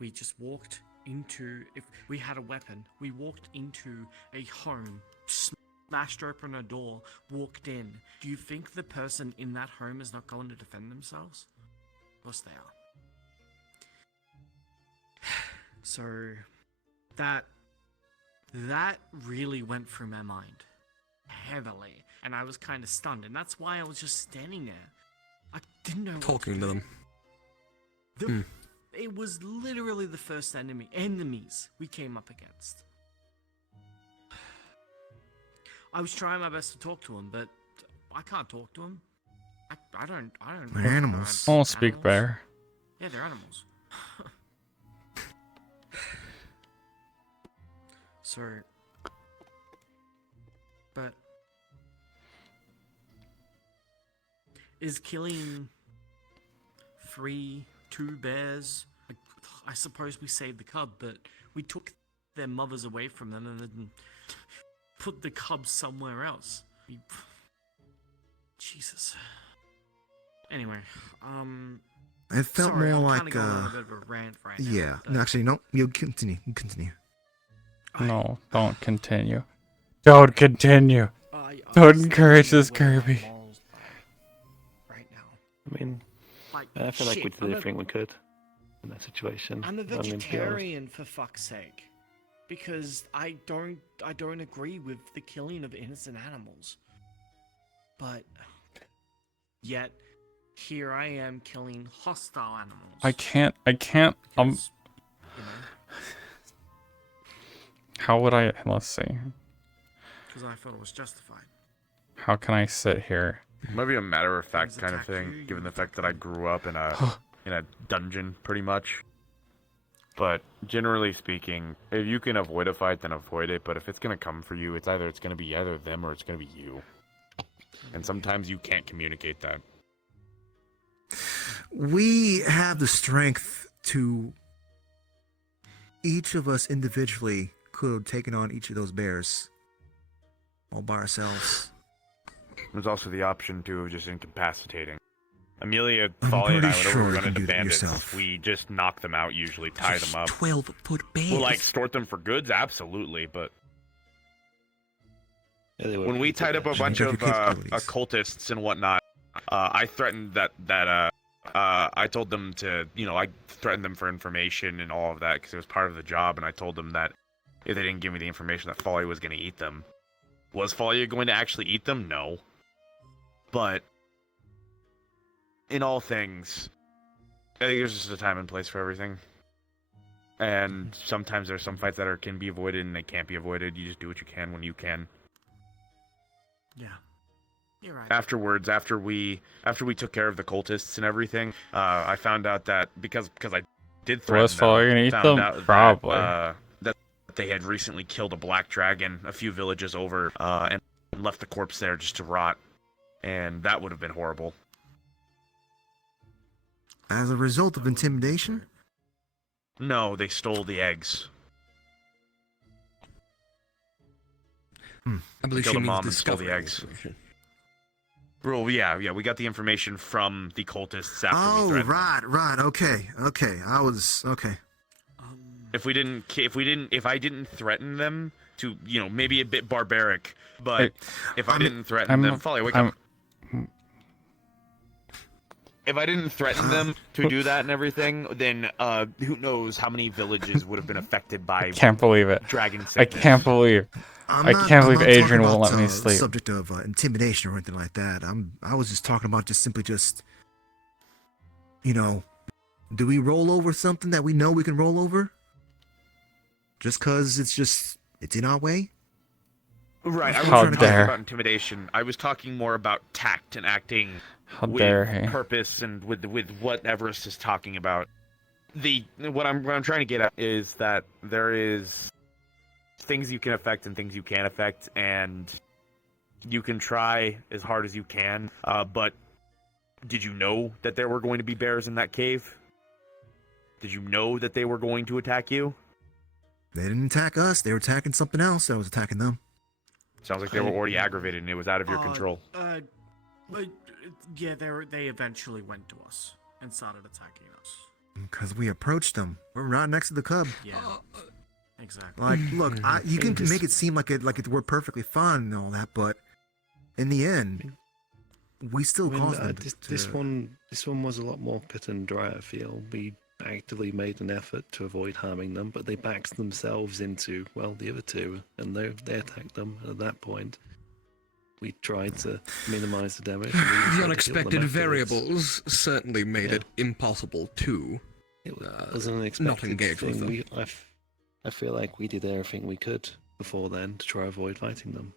we just walked into, if we had a weapon, we walked into a home, smashed open a door, walked in. Do you think the person in that home is not going to defend themselves? Of course they are. So, that really went through my mind. Heavily. And I was kind of stunned, and that's why I was just standing there. I didn't know Talking to them. It was literally the first enemies we came up against. I was trying my best to talk to him, but I can't talk to him. I don't. They're animals. I won't speak bear. Yeah, they're animals. So, but is killing two bears? I suppose we saved the cub, but we took their mothers away from them and then put the cubs somewhere else. Jesus. Anyway, It felt sorry, more I'm like, going on a bit of a rant right now, yeah. but- No, actually, no. You continue. You continue. No, don't continue. Don't continue. Don't encourage this, Kirby. Right now. I mean, Like, I feel like we shit, did everything we could in that situation. I'm a I mean, to be honest. vegetarian, for fuck's sake, because I don't agree with the killing of innocent animals. But yet, here I am killing hostile animals. I can't. because, you know, How would I? Let's see. because I thought it was justified. How can I sit here? Maybe a matter of fact Things kind of attack thing, you, given you the fact that I grew up in a dungeon, pretty much. But generally speaking, if you can avoid a fight, then avoid it. But if it's gonna come for you, it's gonna be either them or it's gonna be you. And sometimes you can't communicate that. We have the strength to. Each of us individually could have taken on each of those bears all by ourselves. There's also the option too of just incapacitating. Amelia, I'm Falia, and I, pretty whenever sure we you run can into do that bandits, yourself. we just knock them out. Usually, tie them up. 12-foot bears. We'll like extort them for goods, absolutely. But Yeah, they were when we pretty tied up a good. bunch Check of your capabilities. occultists and whatnot, I threatened that I told them to, I threatened them for information and all of that because it was part of the job, and I told them that if they didn't give me the information, that Falia was going to eat them. Was Falia going to actually eat them? No. But in all things, I think there's just a time and place for everything. And sometimes there's some fights that can be avoided and they can't be avoided. You just do what you can when you can. Yeah, you're right. Afterwards, after we took care of the cultists and everything, I found out that because I did threaten Was Falia gonna eat found them? out that, Probably. that they had recently killed a black dragon a few villages over, and left the corpse there just to rot, and that would have been horrible. As a result of intimidation? No, they stole the eggs. I believe Killed she a means mom and stole the discovery eggs. information. Well, yeah, we got the information from the cultists after we Oh, threatened them. right. Okay. Okay. If I didn't threaten them to, maybe a bit barbaric, but if I didn't threaten them, Falia, wake up. If I didn't threaten them to do that and everything, then who knows how many villages would have been affected by Can't believe it. dragon I sickness. can't believe. I can't believe I'm Adrian talking won't about, let me The sleep. subject of intimidation or anything like that. I was just talking about simply, do we roll over something that we know we can roll over? Just cause it's in our way? Right, I How wasn't talking dare. about intimidation. I was talking more about tact and acting How with dare he? purpose and with what Everest is talking about. What I'm trying to get at is that there is things you can affect and things you can't affect, and you can try as hard as you can. But did you know that there were going to be bears in that cave? Did you know that they were going to attack you? They didn't attack us. They were attacking something else that was attacking them. Sounds like they were already aggravated and it was out of your control. Yeah, they eventually went to us and started attacking us. Because we approached them. We're right next to the cub. Yeah, exactly. Like, look, you can make it seem like we're perfectly fine and all that, but in the end, we still caused them This one was a lot more cut and dry, I feel. We actively made an effort to avoid harming them, but they backed themselves into, well, the other two, and they attacked them. And at that point, we tried to minimize the damage. The unexpected variables certainly made it impossible to It was an unexpected not engage with thing. them. I feel like we did everything we could before then to try avoid fighting them.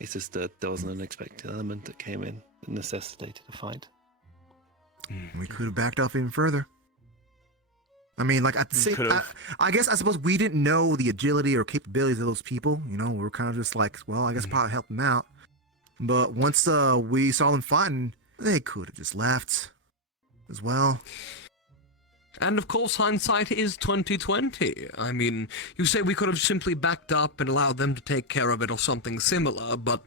It's just that there was an unexpected element that came in that necessitated a fight. We could have backed off even further. I mean, like, at the same time, I suppose we didn't know the agility or capabilities of those people. You know, we were kind of just like, well, I guess probably help them out. But once we saw them fighting, they could have just left as well. And of course, hindsight is 2020. I mean, you say we could have simply backed up and allowed them to take care of it or something similar, but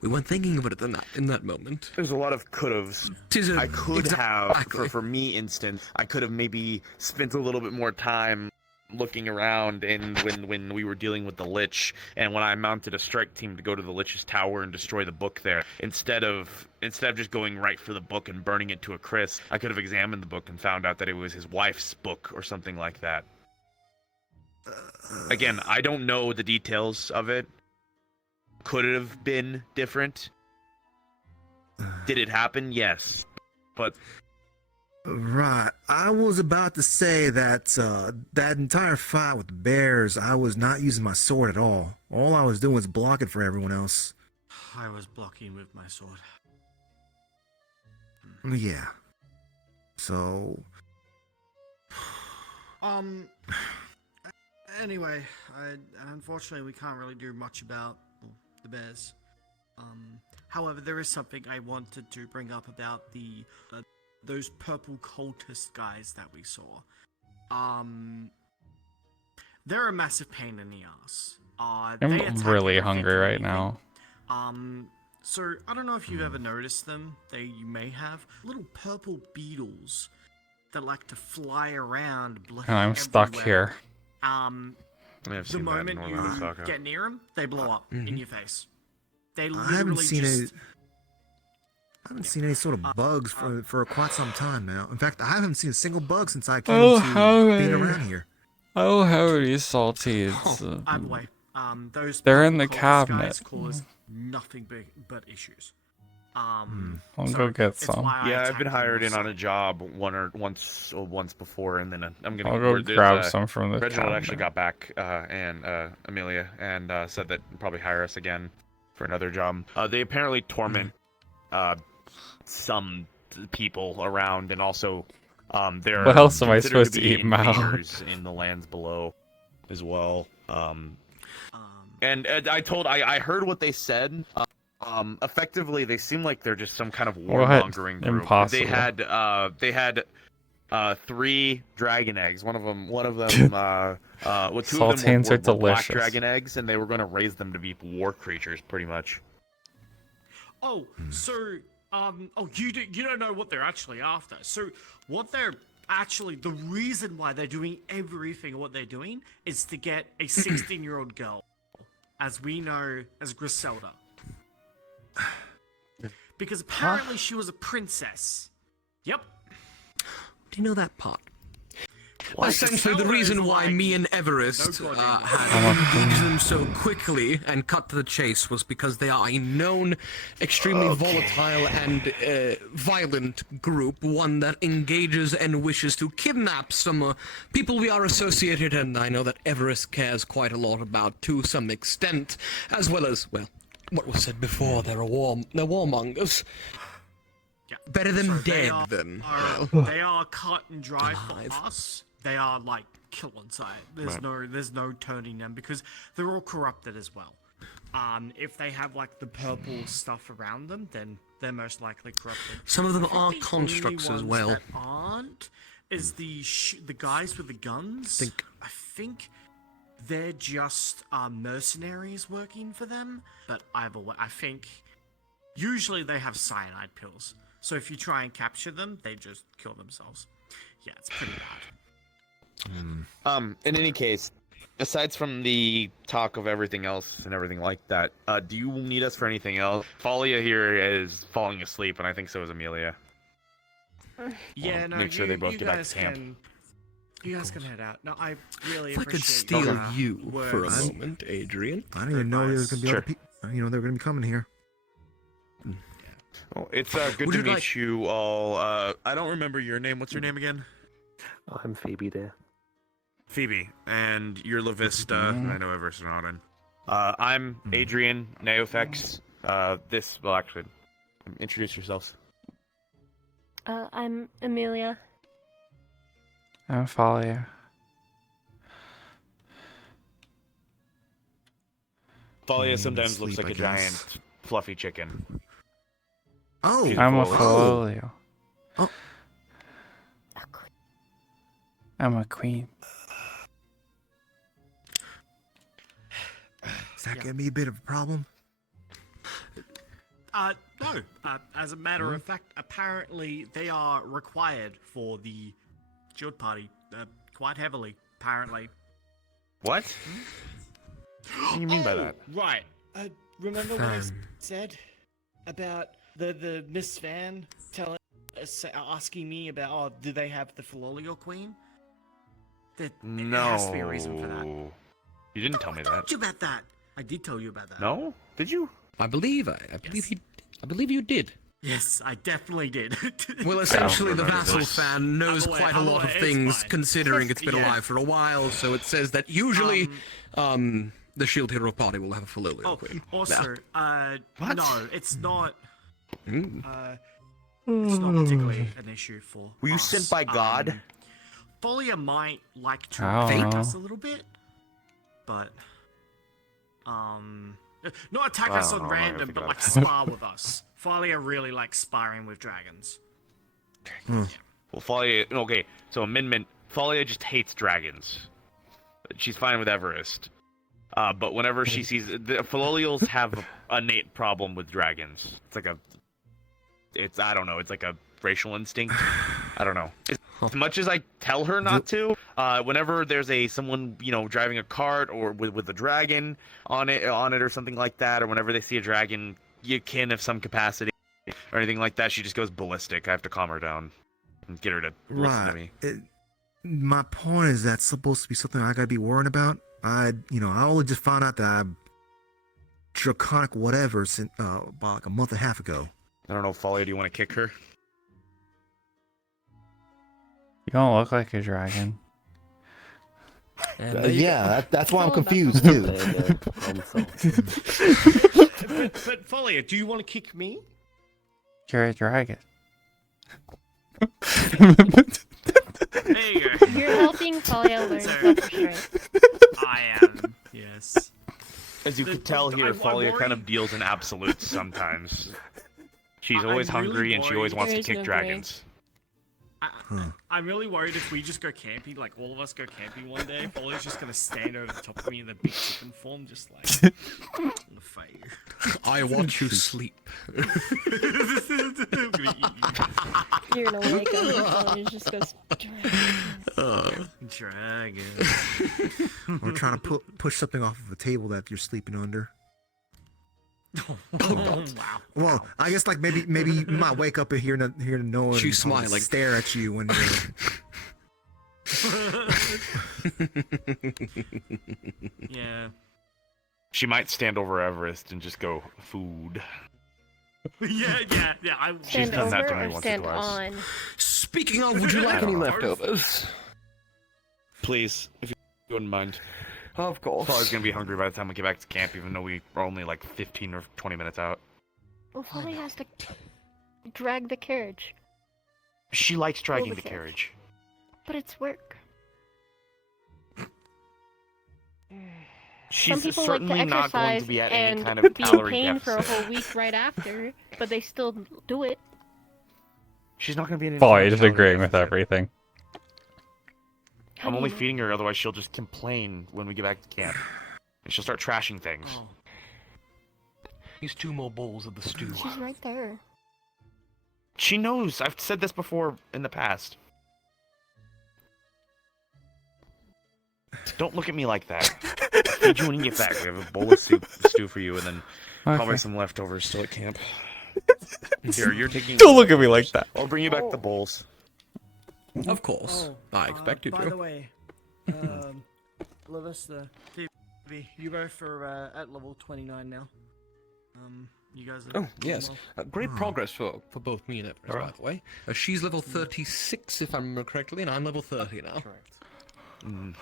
we weren't thinking of it in that moment. There's a lot of could'ves. I could have, for me instance, I could have maybe spent a little bit more time looking around, and when we were dealing with the Lich, and when I mounted a strike team to go to the Lich's tower and destroy the book there, instead of just going right for the book and burning it to a crisp, I could have examined the book and found out that it was his wife's book or something like that. Again, I don't know the details of it. Could it have been different? Did it happen? Yes. But Right. I was about to say that that entire fight with the bears, I was not using my sword at all. All I was doing was blocking for everyone else. I was blocking with my sword. Yeah. So... Anyway, unfortunately we can't really do much about the bears. However, there is something I wanted to bring up about those purple cultist guys that we saw. They're a massive pain in the ass. I'm really hungry right now. So I don't know if you've ever noticed them. You may have little purple beetles that like to fly around. And I'm stuck here. The moment you get near them, they blow up in your face. They literally I haven't seen any sort of bugs for quite some time now. In fact, I haven't seen a single bug since I came to being around here. Oh, howdy, salties. By the way, those they're in the guys cabinet. cause nothing but issues. I'll go get some. Yeah, I've been hired in on a job once before, and then I'm gonna. I'll go grab some from the Reginald cabinet. actually got back, and Amelia, and said that probably hire us again for another job. They apparently torment some people around, and also they're what else am I considered supposed to be eat, Mal? invaders in the lands below, as well. And I heard what they said. Effectively, they seem like they're just some kind of warmongering group. Impossible. They had 3 dragon eggs. One of them, two of them Saltines were are black delicious. dragon eggs, and they were going to raise them to be war creatures, pretty much. Oh, so you don't know what they're actually after. So what they're actually, the reason why they're doing everything what they're doing is to get a 16-year-old girl, as we know as Griselda. Because apparently she was a princess. Yep. Do you know that part? Essentially, the reason why me and Everest No had engaged them so quickly and cut to the chase was because they are a known, extremely volatile and violent group, one that engages and wishes to kidnap some people we are associated, and I know that Everest cares quite a lot about to some extent, as well as, well, what was said before, they're warmongers. Yeah. Better than So they dead, are- then. They are cut and dry alive. for us. They are like kill on sight. There's no turning them because they're all corrupted as well. If they have like the purple stuff around them, then they're most likely corrupted. Some of them I think are the constructs only as ones well. That aren't is the guys with the guns. I think they're just mercenaries working for them. But either way, I think usually they have cyanide pills. So if you try and capture them, they just kill themselves. Yeah, it's pretty bad. In any case, aside from the talk of everything else and everything like that, do you need us for anything else? Falia here is falling asleep, and I think so is Amelia. Yeah, no, make sure they both you get back guys to camp. You guys can head out. No, I really If I could appreciate steal your, you for a words. moment, Adrian. I didn't even know there was gonna be Sure. other people. You know, they were gonna be coming here. Well, it's good Would to you meet like- you all. I don't remember your name. What's your name again? I'm Phoebe there. Phoebe, and you're La Vista. I know Everest and Auden. I'm Adrian Neofex. Well, actually, introduce yourselves. I'm Amelia. I'm Falia. Falia to sometimes looks sleep, like I a giant guess. fluffy chicken. Oh, She's I'm a Falia. Fololio. Oh. I'm a queen. is that gonna be a bit of a problem? No. As a matter of fact, apparently they are required for the Shield Party quite heavily. Apparently. What? What do you mean by that? Right. Remember what I said about the Miss Van asking me about, oh, do they have the Philolio Queen? There has to be a reason for that. You didn't tell me I that. told you about that. I did tell you about that. No? Did you? I believe you did. Yes, I definitely did. Well, essentially, the remember vassal this. fan knows I'm aware, quite a I'm lot of aware, it's things, fine. considering it's been Yeah. alive for a while. So it says that usually, the Shield Hero Party will have a Philolio Oh, Queen. also, What? no, it's not. Mm. It's not particularly an issue for. Were you us. sent by God? Folia might like to I don't attack know. us a little bit, but not attack I us don't on know, I'm not gonna random, think but about like it. spar with us. Folia really likes sparring with dragons. Well, Falia. Okay, so amendment. Falia just hates dragons. She's fine with Everest. But whenever she sees the Philolials have a innate problem with dragons. I don't know. It's like a racial instinct. I don't know. As much as I tell her not to, whenever there's someone driving a cart or with a dragon on it or something like that, or whenever they see a dragon kin of some capacity or anything like that, she just goes ballistic. I have to calm her down and get her to listen to me. My point is that's supposed to be something I gotta be worrying about. I only just found out that I'm draconic whatever since about like a month and a half ago. I don't know, Falia, do you want to kick her? You don't look like a dragon. Yeah, that's why I'm It's all about confused the- too. But Folia, do you want to kick me? You're a dragon. There you go. You're helping Falia learn Sorry. self-restraint. I am. Yes. As you The- can tell I- here, I Falia kind worry- of deals in absolutes sometimes. She's I'm always really hungry and she always worried- wants to There is kick no dragons. I'm really worried if we just go camping, like all of us go camping one day, Folia's just gonna stand over the top of me in the big chicken form, just like I'm gonna fight you. I watch you sleep. I'm gonna eat You're gonna wake up and it just goes. you. Dragon. Or trying to push something off of a table that you're sleeping under. Wow. Well, I guess like maybe you might wake up and hear to know She's and smiling. stare at you when you're Yeah. She might stand over Everest and just go food. yeah. She's Stand done that to over me or once or stand twice. on? Speaking of, would you like any leftovers? Please, if you wouldn't mind. Of course. Probably gonna be hungry by the time we get back to camp, even though we are only like 15 or 20 minutes out. Well, Falia has to drag the carriage. She likes dragging Pull the the carriage. But it's work. She's Some people like to certainly not going exercise to be at any and kind of be in calorie pain for a deficit. whole week right after, but they still do it. She's not gonna be in any Boy, kind of just calorie agreeing with deficit. everything. How I'm do only you know? feeding her, otherwise she'll just complain when we get back to camp. And she'll start trashing things. Oh. These 2 more bowls of the stew. She's right there. She knows. I've said this before in the past. Don't look at me like that. I'll feed you when you get back. We have a bowl of stew for you, and then probably Okay. some leftovers still at camp. Here, you're taking. Don't look at me like that. I'll bring you back the bowls. Of course. I expect you By to. the way, Lavista, you both are at level 29 now. You guys are Oh, yes. well. Great progress for both me and Everest, by the way. She's level 36, if I remember correctly, and I'm level 30 now. Mm.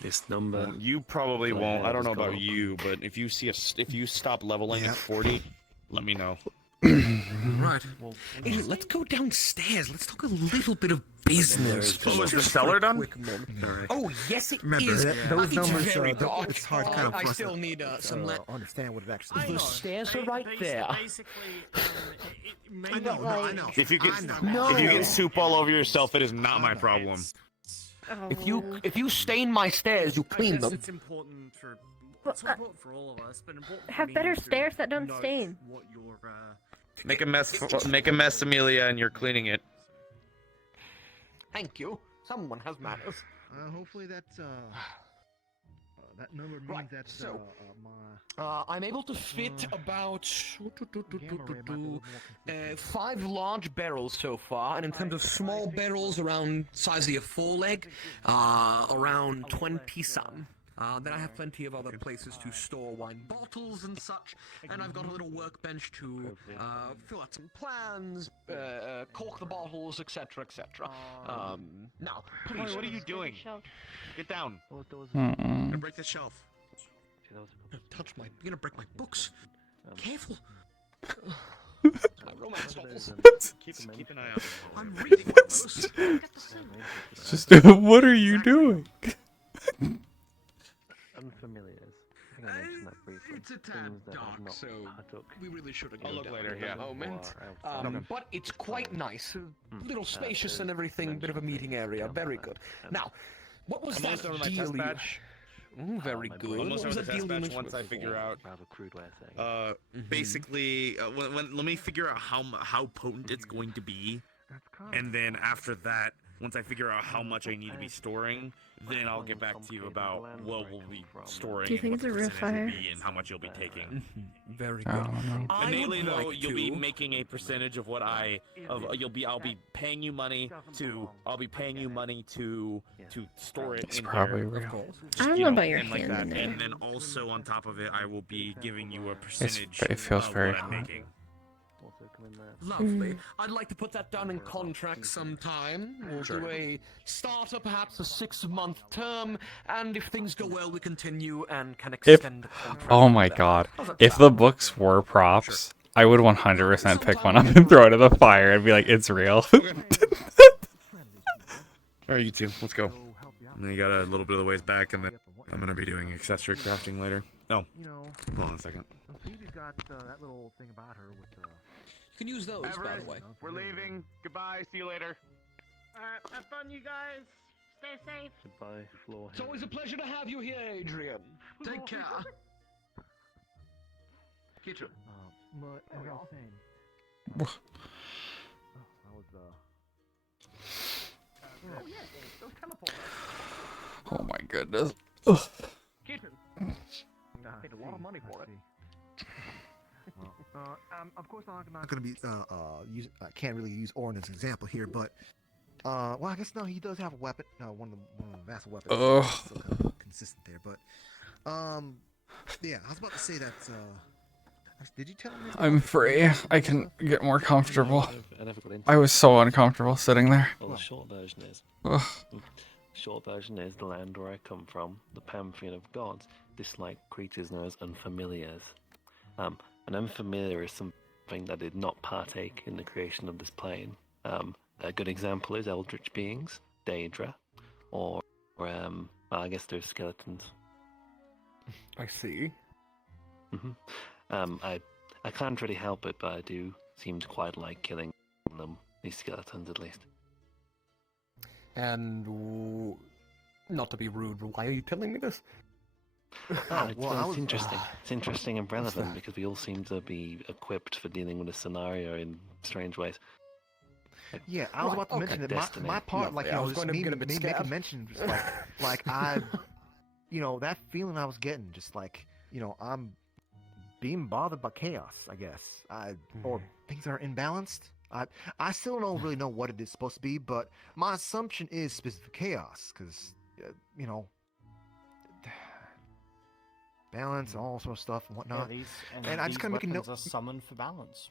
This number. Well, you probably My won't. I hair don't know has gone about up. you, but if you see if you stop leveling at 40, let me know. Right. Well, Hey, let's go downstairs. Let's talk a little bit of business. Oh, is the Just cellar for a done? quick moment. Alright. Oh, yes, it Remember, is. those It's numbers, very they're- dark. it's hard kind of I for us still to, need some understand what it actually I is. know. The stairs are right there. Basically, it may I know, be- no, I know. If you get I know. if you get soup all over yourself, it is not my problem. Oh. If you stain my stairs, you I clean guess them. it's important for Well, it's important for all of us, but important for have me better to stairs that don't note stain. What your Make a mess, Amelia, and you're cleaning it. Thank you. Someone has manners. Hopefully that's that number means Right, that's so- my. I'm able to fit about Gamma ray might be a little more consistent. 5 large barrels so far, and in terms of Small barrels around size of your foreleg, around 20 some. Then I have plenty of other places to store wine bottles and such, and I've got a little workbench to fill out some plans, cork the bottles, etc., etc. Now, Please, please. what are you doing? Get down. Mm-mm. break the shelf. Touch my. You're gonna break my books. Careful. My romance novels. Keep an eye out. I'm reading one of those. It's just, what are you doing? Unfamiliars. I think I mentioned that briefly. It's a tad Things that have dark, not so partook we really shouldn't I'll go look down later, at yeah. the moment. or outside. But it's quite nice. Little spacious and everything, bit of a meeting area. Very good. Now, what was that Almost done with my deal test you... batch. Very my good. brain Almost What done was with that the deal test you batch mentioned once I before? figure out. Rather crude way of saying. Basically, let me figure out how potent it's going to be, and then after that, once I figure out how much I need to be storing, then I'll get back to you about what we'll be storing. Do you think and what it's the a real percentage will fire? be and how much you'll be taking. Very I good. don't know. I would Innately, though, like you'll be to- making a percentage of what I'll be paying you money to store it It's in probably here. real. Of course. I don't you know about your and like hand in that. there. And then also on top of it, I will be giving you a percentage it feels of very what I'm hot. making. Also come in there. Lovely. I'd like to put that down in contract sometime. We'll do a starter, perhaps a 6-month term, and if things go well, we continue and can extend the contract. Oh my from there. god. How's that If the sound? books were props, I would 100% pick one up and throw it in the fire and be like, it's real. Alright, you two, let's go. And then you got a little bit of the ways back, and then I'm gonna be doing accessory crafting later. No, You know, hold on a second. Phoebe's got that little thing about her with the. You can use those, by Everest, the way. we're leaving. Goodbye. See you later. have fun, you guys. Stay safe. Goodbye, floor. It's always a pleasure to have you here, Adrian. Take care. Kitchen. But as I was saying. Wha- I was Oh yes, those teleporters. Oh my goodness. Kitchen. Paid a lot of money for it. Of course, I'm not going to be I can't really use Orin as an example here, but Well, I guess no, he does have a weapon. No, one of the massive weapons. Ugh. Still kind of consistent there, but yeah, I was about to say that. Did you tell me? I'm free. I can get more comfortable. I never got into I it. was so uncomfortable sitting there. Well, the short version is. Ugh. Short version is the land where I come from, the pantheon of gods, dislike creatures known as unfamiliars. An unfamiliar is something that did not partake in the creation of this plane. A good example is eldritch beings, Daedra, or well, I guess there's skeletons. I see. I can't really help it, but I do seem to quite like killing them, these skeletons at least. And not to be rude, but why are you telling me this? It's interesting. It's interesting and relevant because we all seem to be equipped for dealing with a scenario in strange ways. Yeah, I was about to mention that my part, like, I was going to get a bit make a scared. mention, just like I, that feeling I was getting, just like, I'm being bothered by chaos, I guess. Or things are imbalanced. I still don't really know what it is supposed to be, but my assumption is specific chaos, because, balance and all sorts of stuff and whatnot. And I just kind of make a note. are summoned for balance.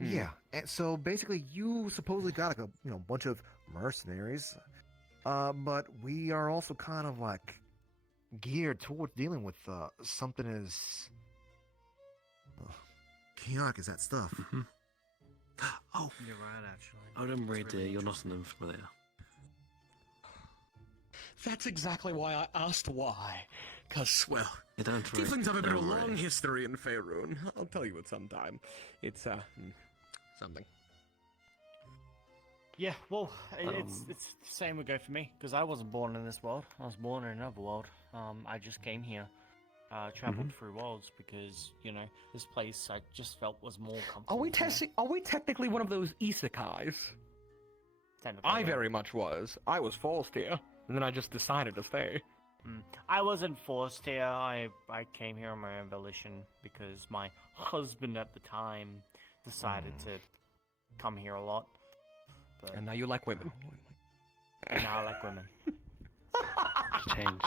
Yeah, and so basically, you supposedly got like a bunch of mercenaries, but we are also kind of like geared towards dealing with something as chaotic as that stuff. Oh, you're right, actually. Oh, don't worry, dear. You're not an unfamiliar. That's exactly why I asked why. Because, Well, You don't worry. tieflings have a bit of a Don't worry. long history in Faerun. I'll tell you at some time. It's, something. Yeah, well, it's the same would go for me because I wasn't born in this world. I was born in another world. I just came here, traveled through worlds because this place I just felt was more comfortable. Are we technically one of those isekais? Technically, I yeah. very much was. I was forced here, and then I just decided to stay. I wasn't forced here. I came here on my own volition because my husband at the time decided to come here a lot. But And now you like women. now I like women. Change.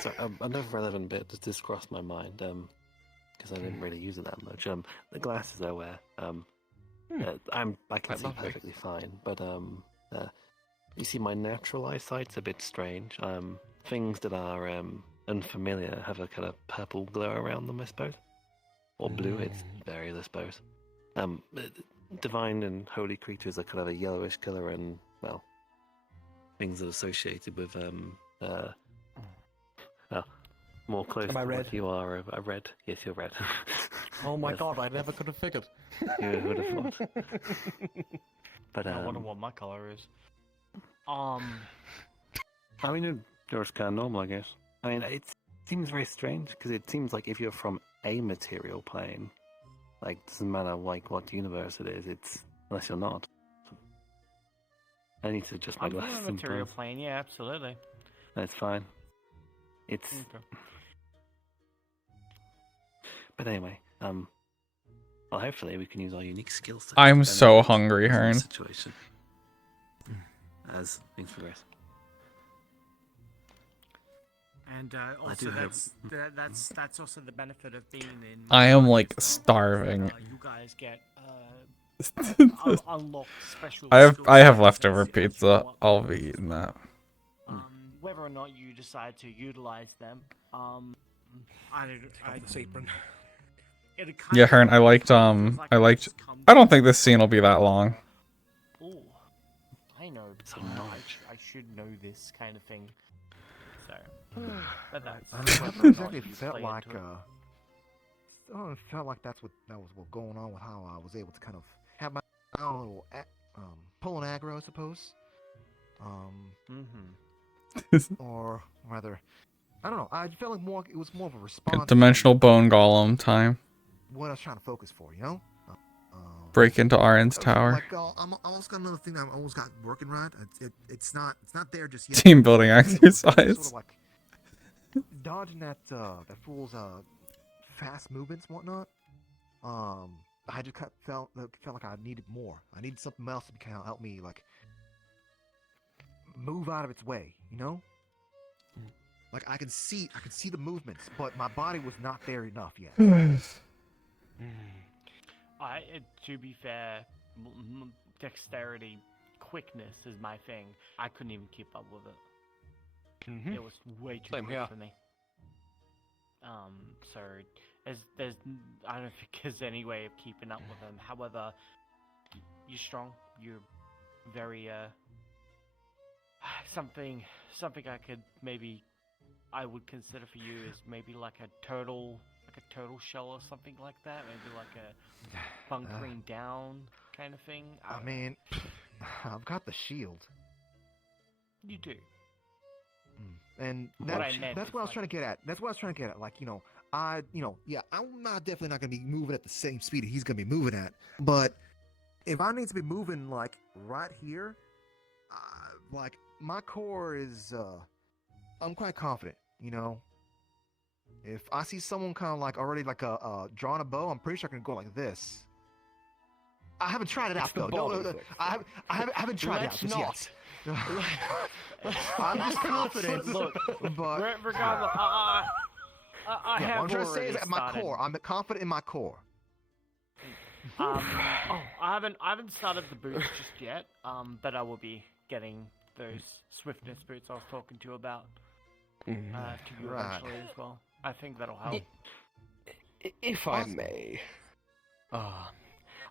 So another relevant bit that just crossed my mind, because I didn't really use it that much. The glasses I wear, I can see perfectly fine, but you see, my natural eyesight's a bit strange. Things that are unfamiliar have a kind of purple glow around them, I suppose, or blue. It's varied, I suppose. Divine and holy creatures are kind of a yellowish color, and well, things that are associated with more close Am I to red? what you are a red. Yes, you're red. Oh my Yes. god, I never could have figured. You would have thought. But I wonder what my color is. I mean, yours kind of normal, I guess. I mean, it seems very strange because it seems like if you're from a material plane, like doesn't matter like what universe it is, it's unless you're not. I need to adjust my I'm from glasses. a material plane, yeah, absolutely. That's fine. It's. Okay. But anyway, well, hopefully we can use our unique skills. To I'm benefit so us hungry, in this Hearn. Situation. As things progress. And do also hope- that's also the benefit of being in. I am, Minecraft like, as well. starving. You guys get Unlock special. I have skills leftover as you pizza. go up. I'll be eating that. Whether or not you decide to utilize them, This apron. Yeah, Hearn, I liked I don't think this scene will be that long. Ooh, I know. So I, knowledge. I should know this kind of thing. So, but that's. I whether or mean, not it you felt play like into it. it felt like that was what going on with how I was able to kind of have my own little pulling aggro, I suppose. Or rather, I don't know. I felt like it was more of a response. Dimensional bone golem time. What I was trying to focus for, Break into Aurins tower. Like, I also got another thing that I almost got working right. It's not there just yet. Team building exercise. Sort of like dodging that fool's fast movements and whatnot. I just felt like I needed more. I needed something else to kind of help me like move out of its way, you know? Like I can see the movements, but my body was not there enough yet. To be fair, dexterity, quickness is my thing. I couldn't even keep up with it. It was way too Same quick here. for me. So there's I don't think there's any way of keeping up with him. However, you're strong. You're very something I could I would consider for you is maybe like a turtle shell or something like that. Maybe like a bunkering down kind of thing. I mean, I've got the shield. You do. And What I that's meant what I was trying to get at. That's what I was trying to get at. Like, I'm not definitely not going to be moving at the same speed he's going to be moving at. But if I need to be moving like right here, like my core is, I'm quite confident. If I see someone kind of like already like drawing a bow, I'm pretty sure I can go like this. I haven't tried it out though. No, I haven't tried it out just yet. I'm just confident. Look, but regardless, I what have I'm trying to say already is at my started. core. I'm confident in my core. I haven't started the boots just yet. But I will be getting those swiftness boots I was talking to you about. To you eventually as well. I think that'll help. If I may, I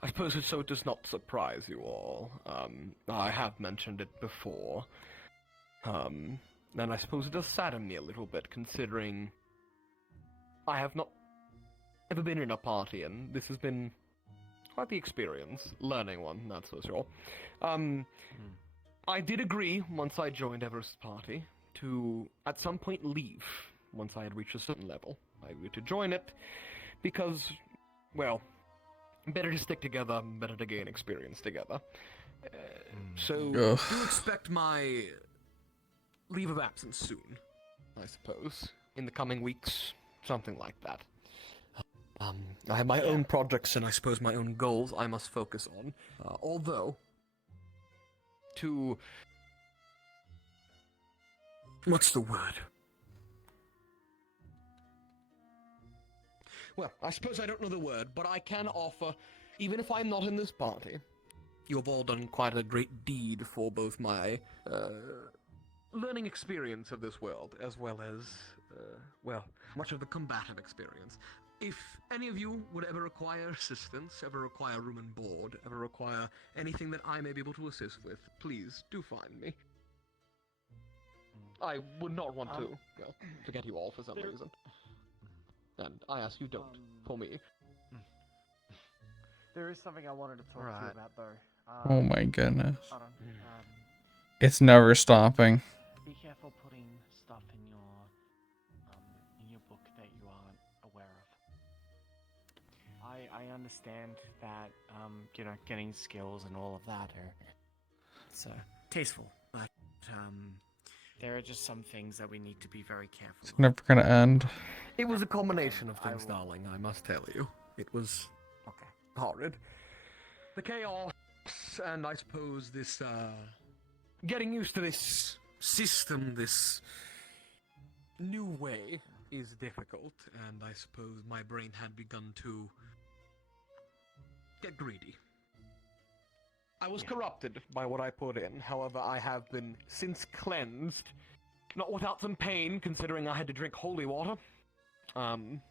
suppose so it does not surprise you all. I have mentioned it before. And I suppose it does sadden me a little bit, considering I have not ever been in a party, and this has been quite the experience. Learning one, that's for sure. I did agree, once I joined Everest's party, to, at some point, leave, once I had reached a certain level. I agreed to join it, because, well, better to stick together, better to gain experience together. So, do expect my leave of absence soon, I suppose. In the coming weeks, something like that. I have my own projects and I suppose my own goals I must focus on. Although, to... What's the word? Well, I suppose I don't know the word, but I can offer, even if I'm not in this party, you have all done quite a great deed for both my learning experience of this world, as well as, well, much of the combative experience. If any of you would ever require assistance, ever require room and board, ever require anything that I may be able to assist with, please do find me. I would not want to, well, forget you all for some reason. And I ask you don't, for me. There is something I wanted to talk to you about, though. Oh my goodness. Hold on. It's never stopping. Be careful putting stuff in your book that you aren't aware of. I understand that getting skills and all of that it's tasteful, but there are just some things that we need to be very careful. It's never gonna end. It was a combination of things, darling, I must tell you. It was horrid. The chaos, and I suppose this, getting used to this system, this new way, is difficult, and I suppose my brain had begun to get greedy. I was corrupted by what I put in, however I have been since cleansed, not without some pain, considering I had to drink holy water. But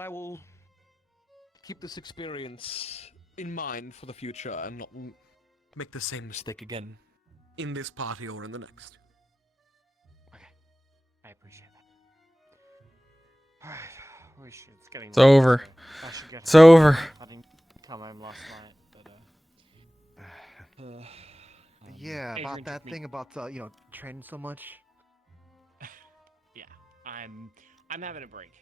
I will keep this experience in mind for the future and not make the same mistake again in this party or in the next. Okay. I appreciate that. Alright. It's getting It's over. I should get It's home. over. I didn't come home last night, but Yeah, Adrian about that took me- thing about training so much. Yeah, I'm having a break.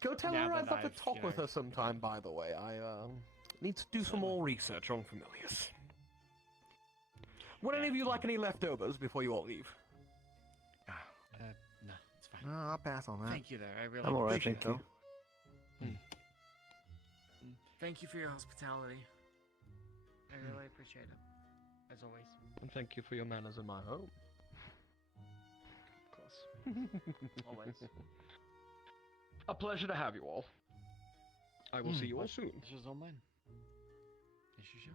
Go tell now her I'd that love to I've, talk you with know, her sometime, by the way. I need to do some more research on familiars. Would any of you like any leftovers before you all leave? No, it's fine. I'll pass on that. Thank you, though. I really I'm alright, appreciate thank it. you. Thank you for your hospitality. I really appreciate it. As always. And thank you for your manners in my home. Of course. Always. A pleasure to have you all. I will see you all soon. This is all mine. As usual.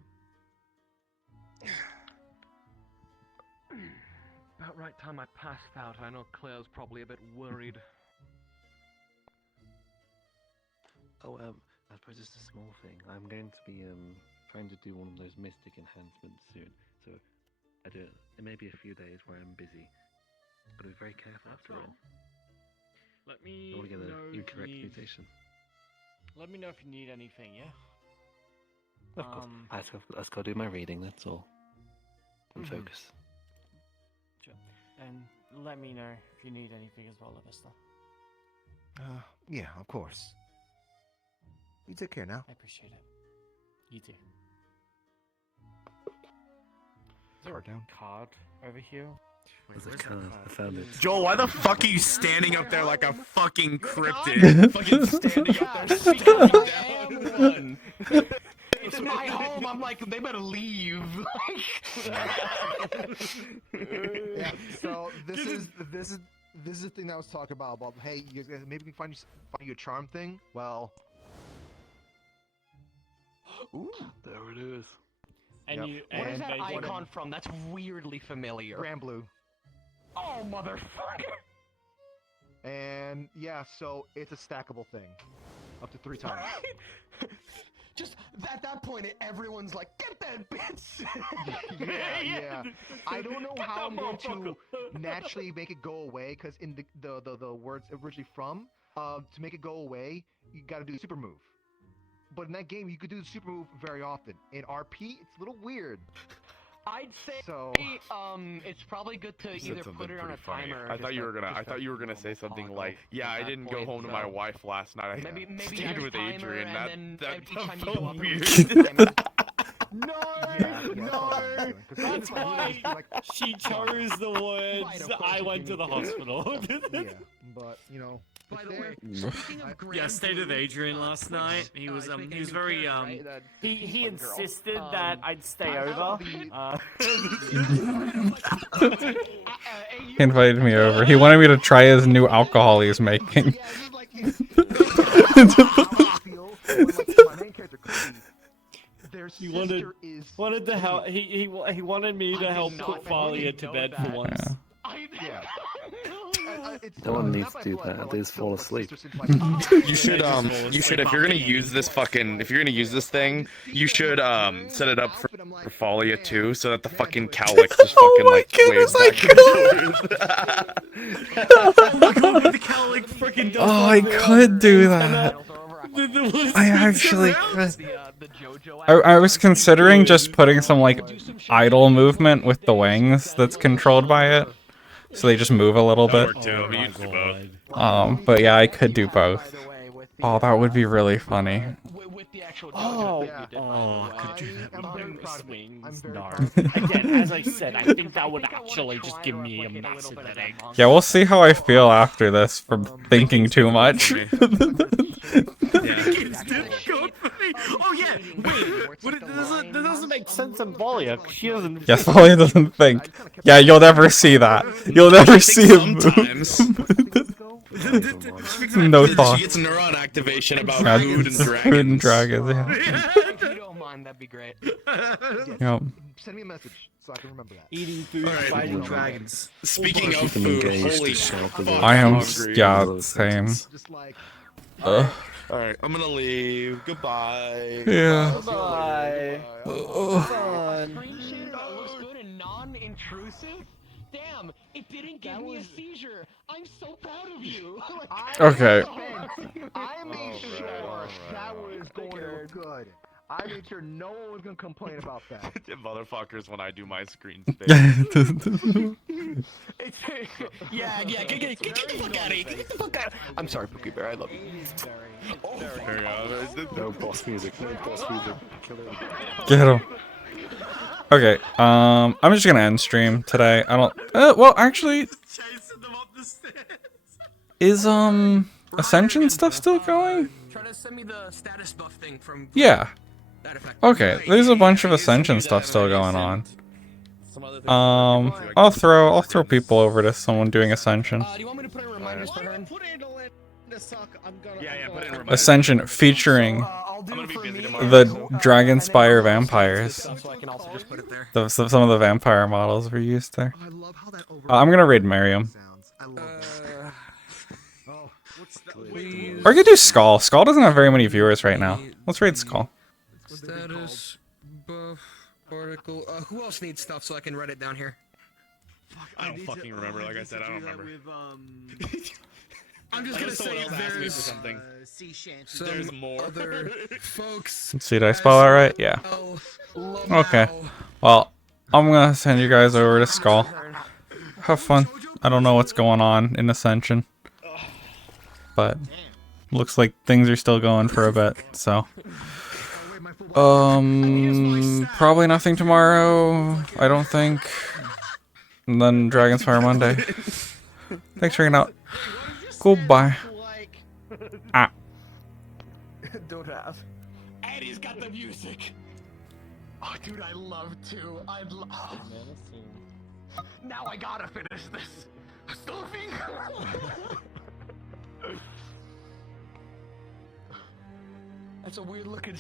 About right time I passed out. I know Claire's probably a bit worried. Oh, I suppose just a small thing. I'm going to be trying to do one of those mystic enhancements soon. So it may be a few days where I'm busy. Gotta be very careful after all. Let me I want to get know an if incorrect you need... mutation. Let me know if you need anything, yeah? Of course. I just gotta do my reading, that's all. And focus. Sure. And let me know if you need anything as well, Lavista. Yeah, of course. You take care now. I appreciate it. You too. Is there a card over here? Wait, There's a where's that card. I found it. Joel, why the fuck are you standing up there like a fucking cryptid? Fucking standing up there staring down. It's my home. I'm like, they better leave. Yeah. So this is the thing that I was talking about. Hey, you guys maybe we can find you a charm thing. Well. Ooh, there it is. And Yep. you, What is and that they- icon from? That's weirdly familiar. Grand blue. Oh, motherfucker! And yeah, so it's a stackable thing, up to 3 times. Just at that point, everyone's like, "Get that bitch!" yeah. I don't know how I'm going to naturally make it go away, because in the words originally from, to make it go away, you got to do the super move. But in that game, you could do the super move very often. In RP, it's a little weird. I'd say So it's probably good to You said either something put it on a pretty funny. timer. or I just thought you a- were gonna. I just thought a you were gonna say normal something toggle like, "Yeah, at I that didn't go point, home to my so- wife last night. I Maybe stayed add a with timer Adrian." and then That each time you felt go up, weird. No! no! That's why she chose the words, I went to the hospital. Yeah, but you know. By the way, there- speaking of Grand Yeah, stayed with Blue, Adrian last night. He was very He insisted that I'd stay I over. He invited me over. He wanted me to try his new alcohol he's making. He wanted to help. He wanted me to help put Falia to bed for once. Yeah. No one needs to do that. They just fall asleep. You should if you're gonna use this thing, you should set it up for Falia too, so that the fucking cowlick just fucking like waves back and forth. Oh, I could do that. I actually could. I was considering just putting some like idle movement with the wings that's controlled by it, so they just move a little bit. But yeah, I could do both. Oh, that would be really funny. I could do that with wings. No. Again, as I said, I think that would actually just give me a massive headache. Yeah, we'll see how I feel after this from thinking too much. Oh yeah, wait. That doesn't make sense in Falia. She doesn't. Yes, Falia doesn't think. Yeah, you'll never see that. You'll never see him move. No thought. She gets neuron activation about Yeah, food and dragons. Food and dragons, yeah. If you don't mind, that'd be great. Yep. Send me a message so I can remember that. Eating food, Alright. fighting dragons. Speaking of Keep them food, engaged holy to show fuck, up I am, I'm hungry. yeah, same. Just like. Alright, I'm gonna leave. Goodbye. Yeah. Bye. Screen share looks good and non-intrusive. Damn, it didn't give me a seizure. I'm so proud of you. Okay. I made sure that was going to look good. I made sure no one was going to complain about that. Motherfuckers, when I do my screen space. Yeah, get the fuck out of here. Get the fuck out. I'm sorry, Pookie Bear. I love you. No boss music. No boss music. Kill him. Get him. Okay, I'm just gonna end stream today. I don't. Well, actually, Is Ascension stuff still going? Try to send me the status buff thing from. Yeah. That effect. Okay, there's a bunch of Ascension stuff still going on. I'll throw people over to someone doing Ascension. Do you want me to put in reminders for her? Yeah, put it in reminders. Ascension featuring the Dragonspire vampires. So I can also just put it there. Some of the vampire models were used there. I'm gonna raid Miriam. Or I could do Skull. Skull doesn't have very many viewers right now. Let's raid Skull. Status buff article. Who else needs stuff so I can write it down here? I don't fucking remember. Like I said, I don't remember. I'm just gonna say there's something. some There's more. other folks. Let's see, did I spell that right? Yeah. Okay. Well, I'm gonna send you guys over to Skull. Have fun. I don't know what's going on in Ascension, but looks like things are still going for a bit. So, probably nothing tomorrow. I don't think. And then Dragon's Fire Monday. Thanks for hanging out. Goodbye. Ah. Don't have. And he's got the music. Oh, dude, I love to. Now I gotta finish this. Still a finger. That's a weird looking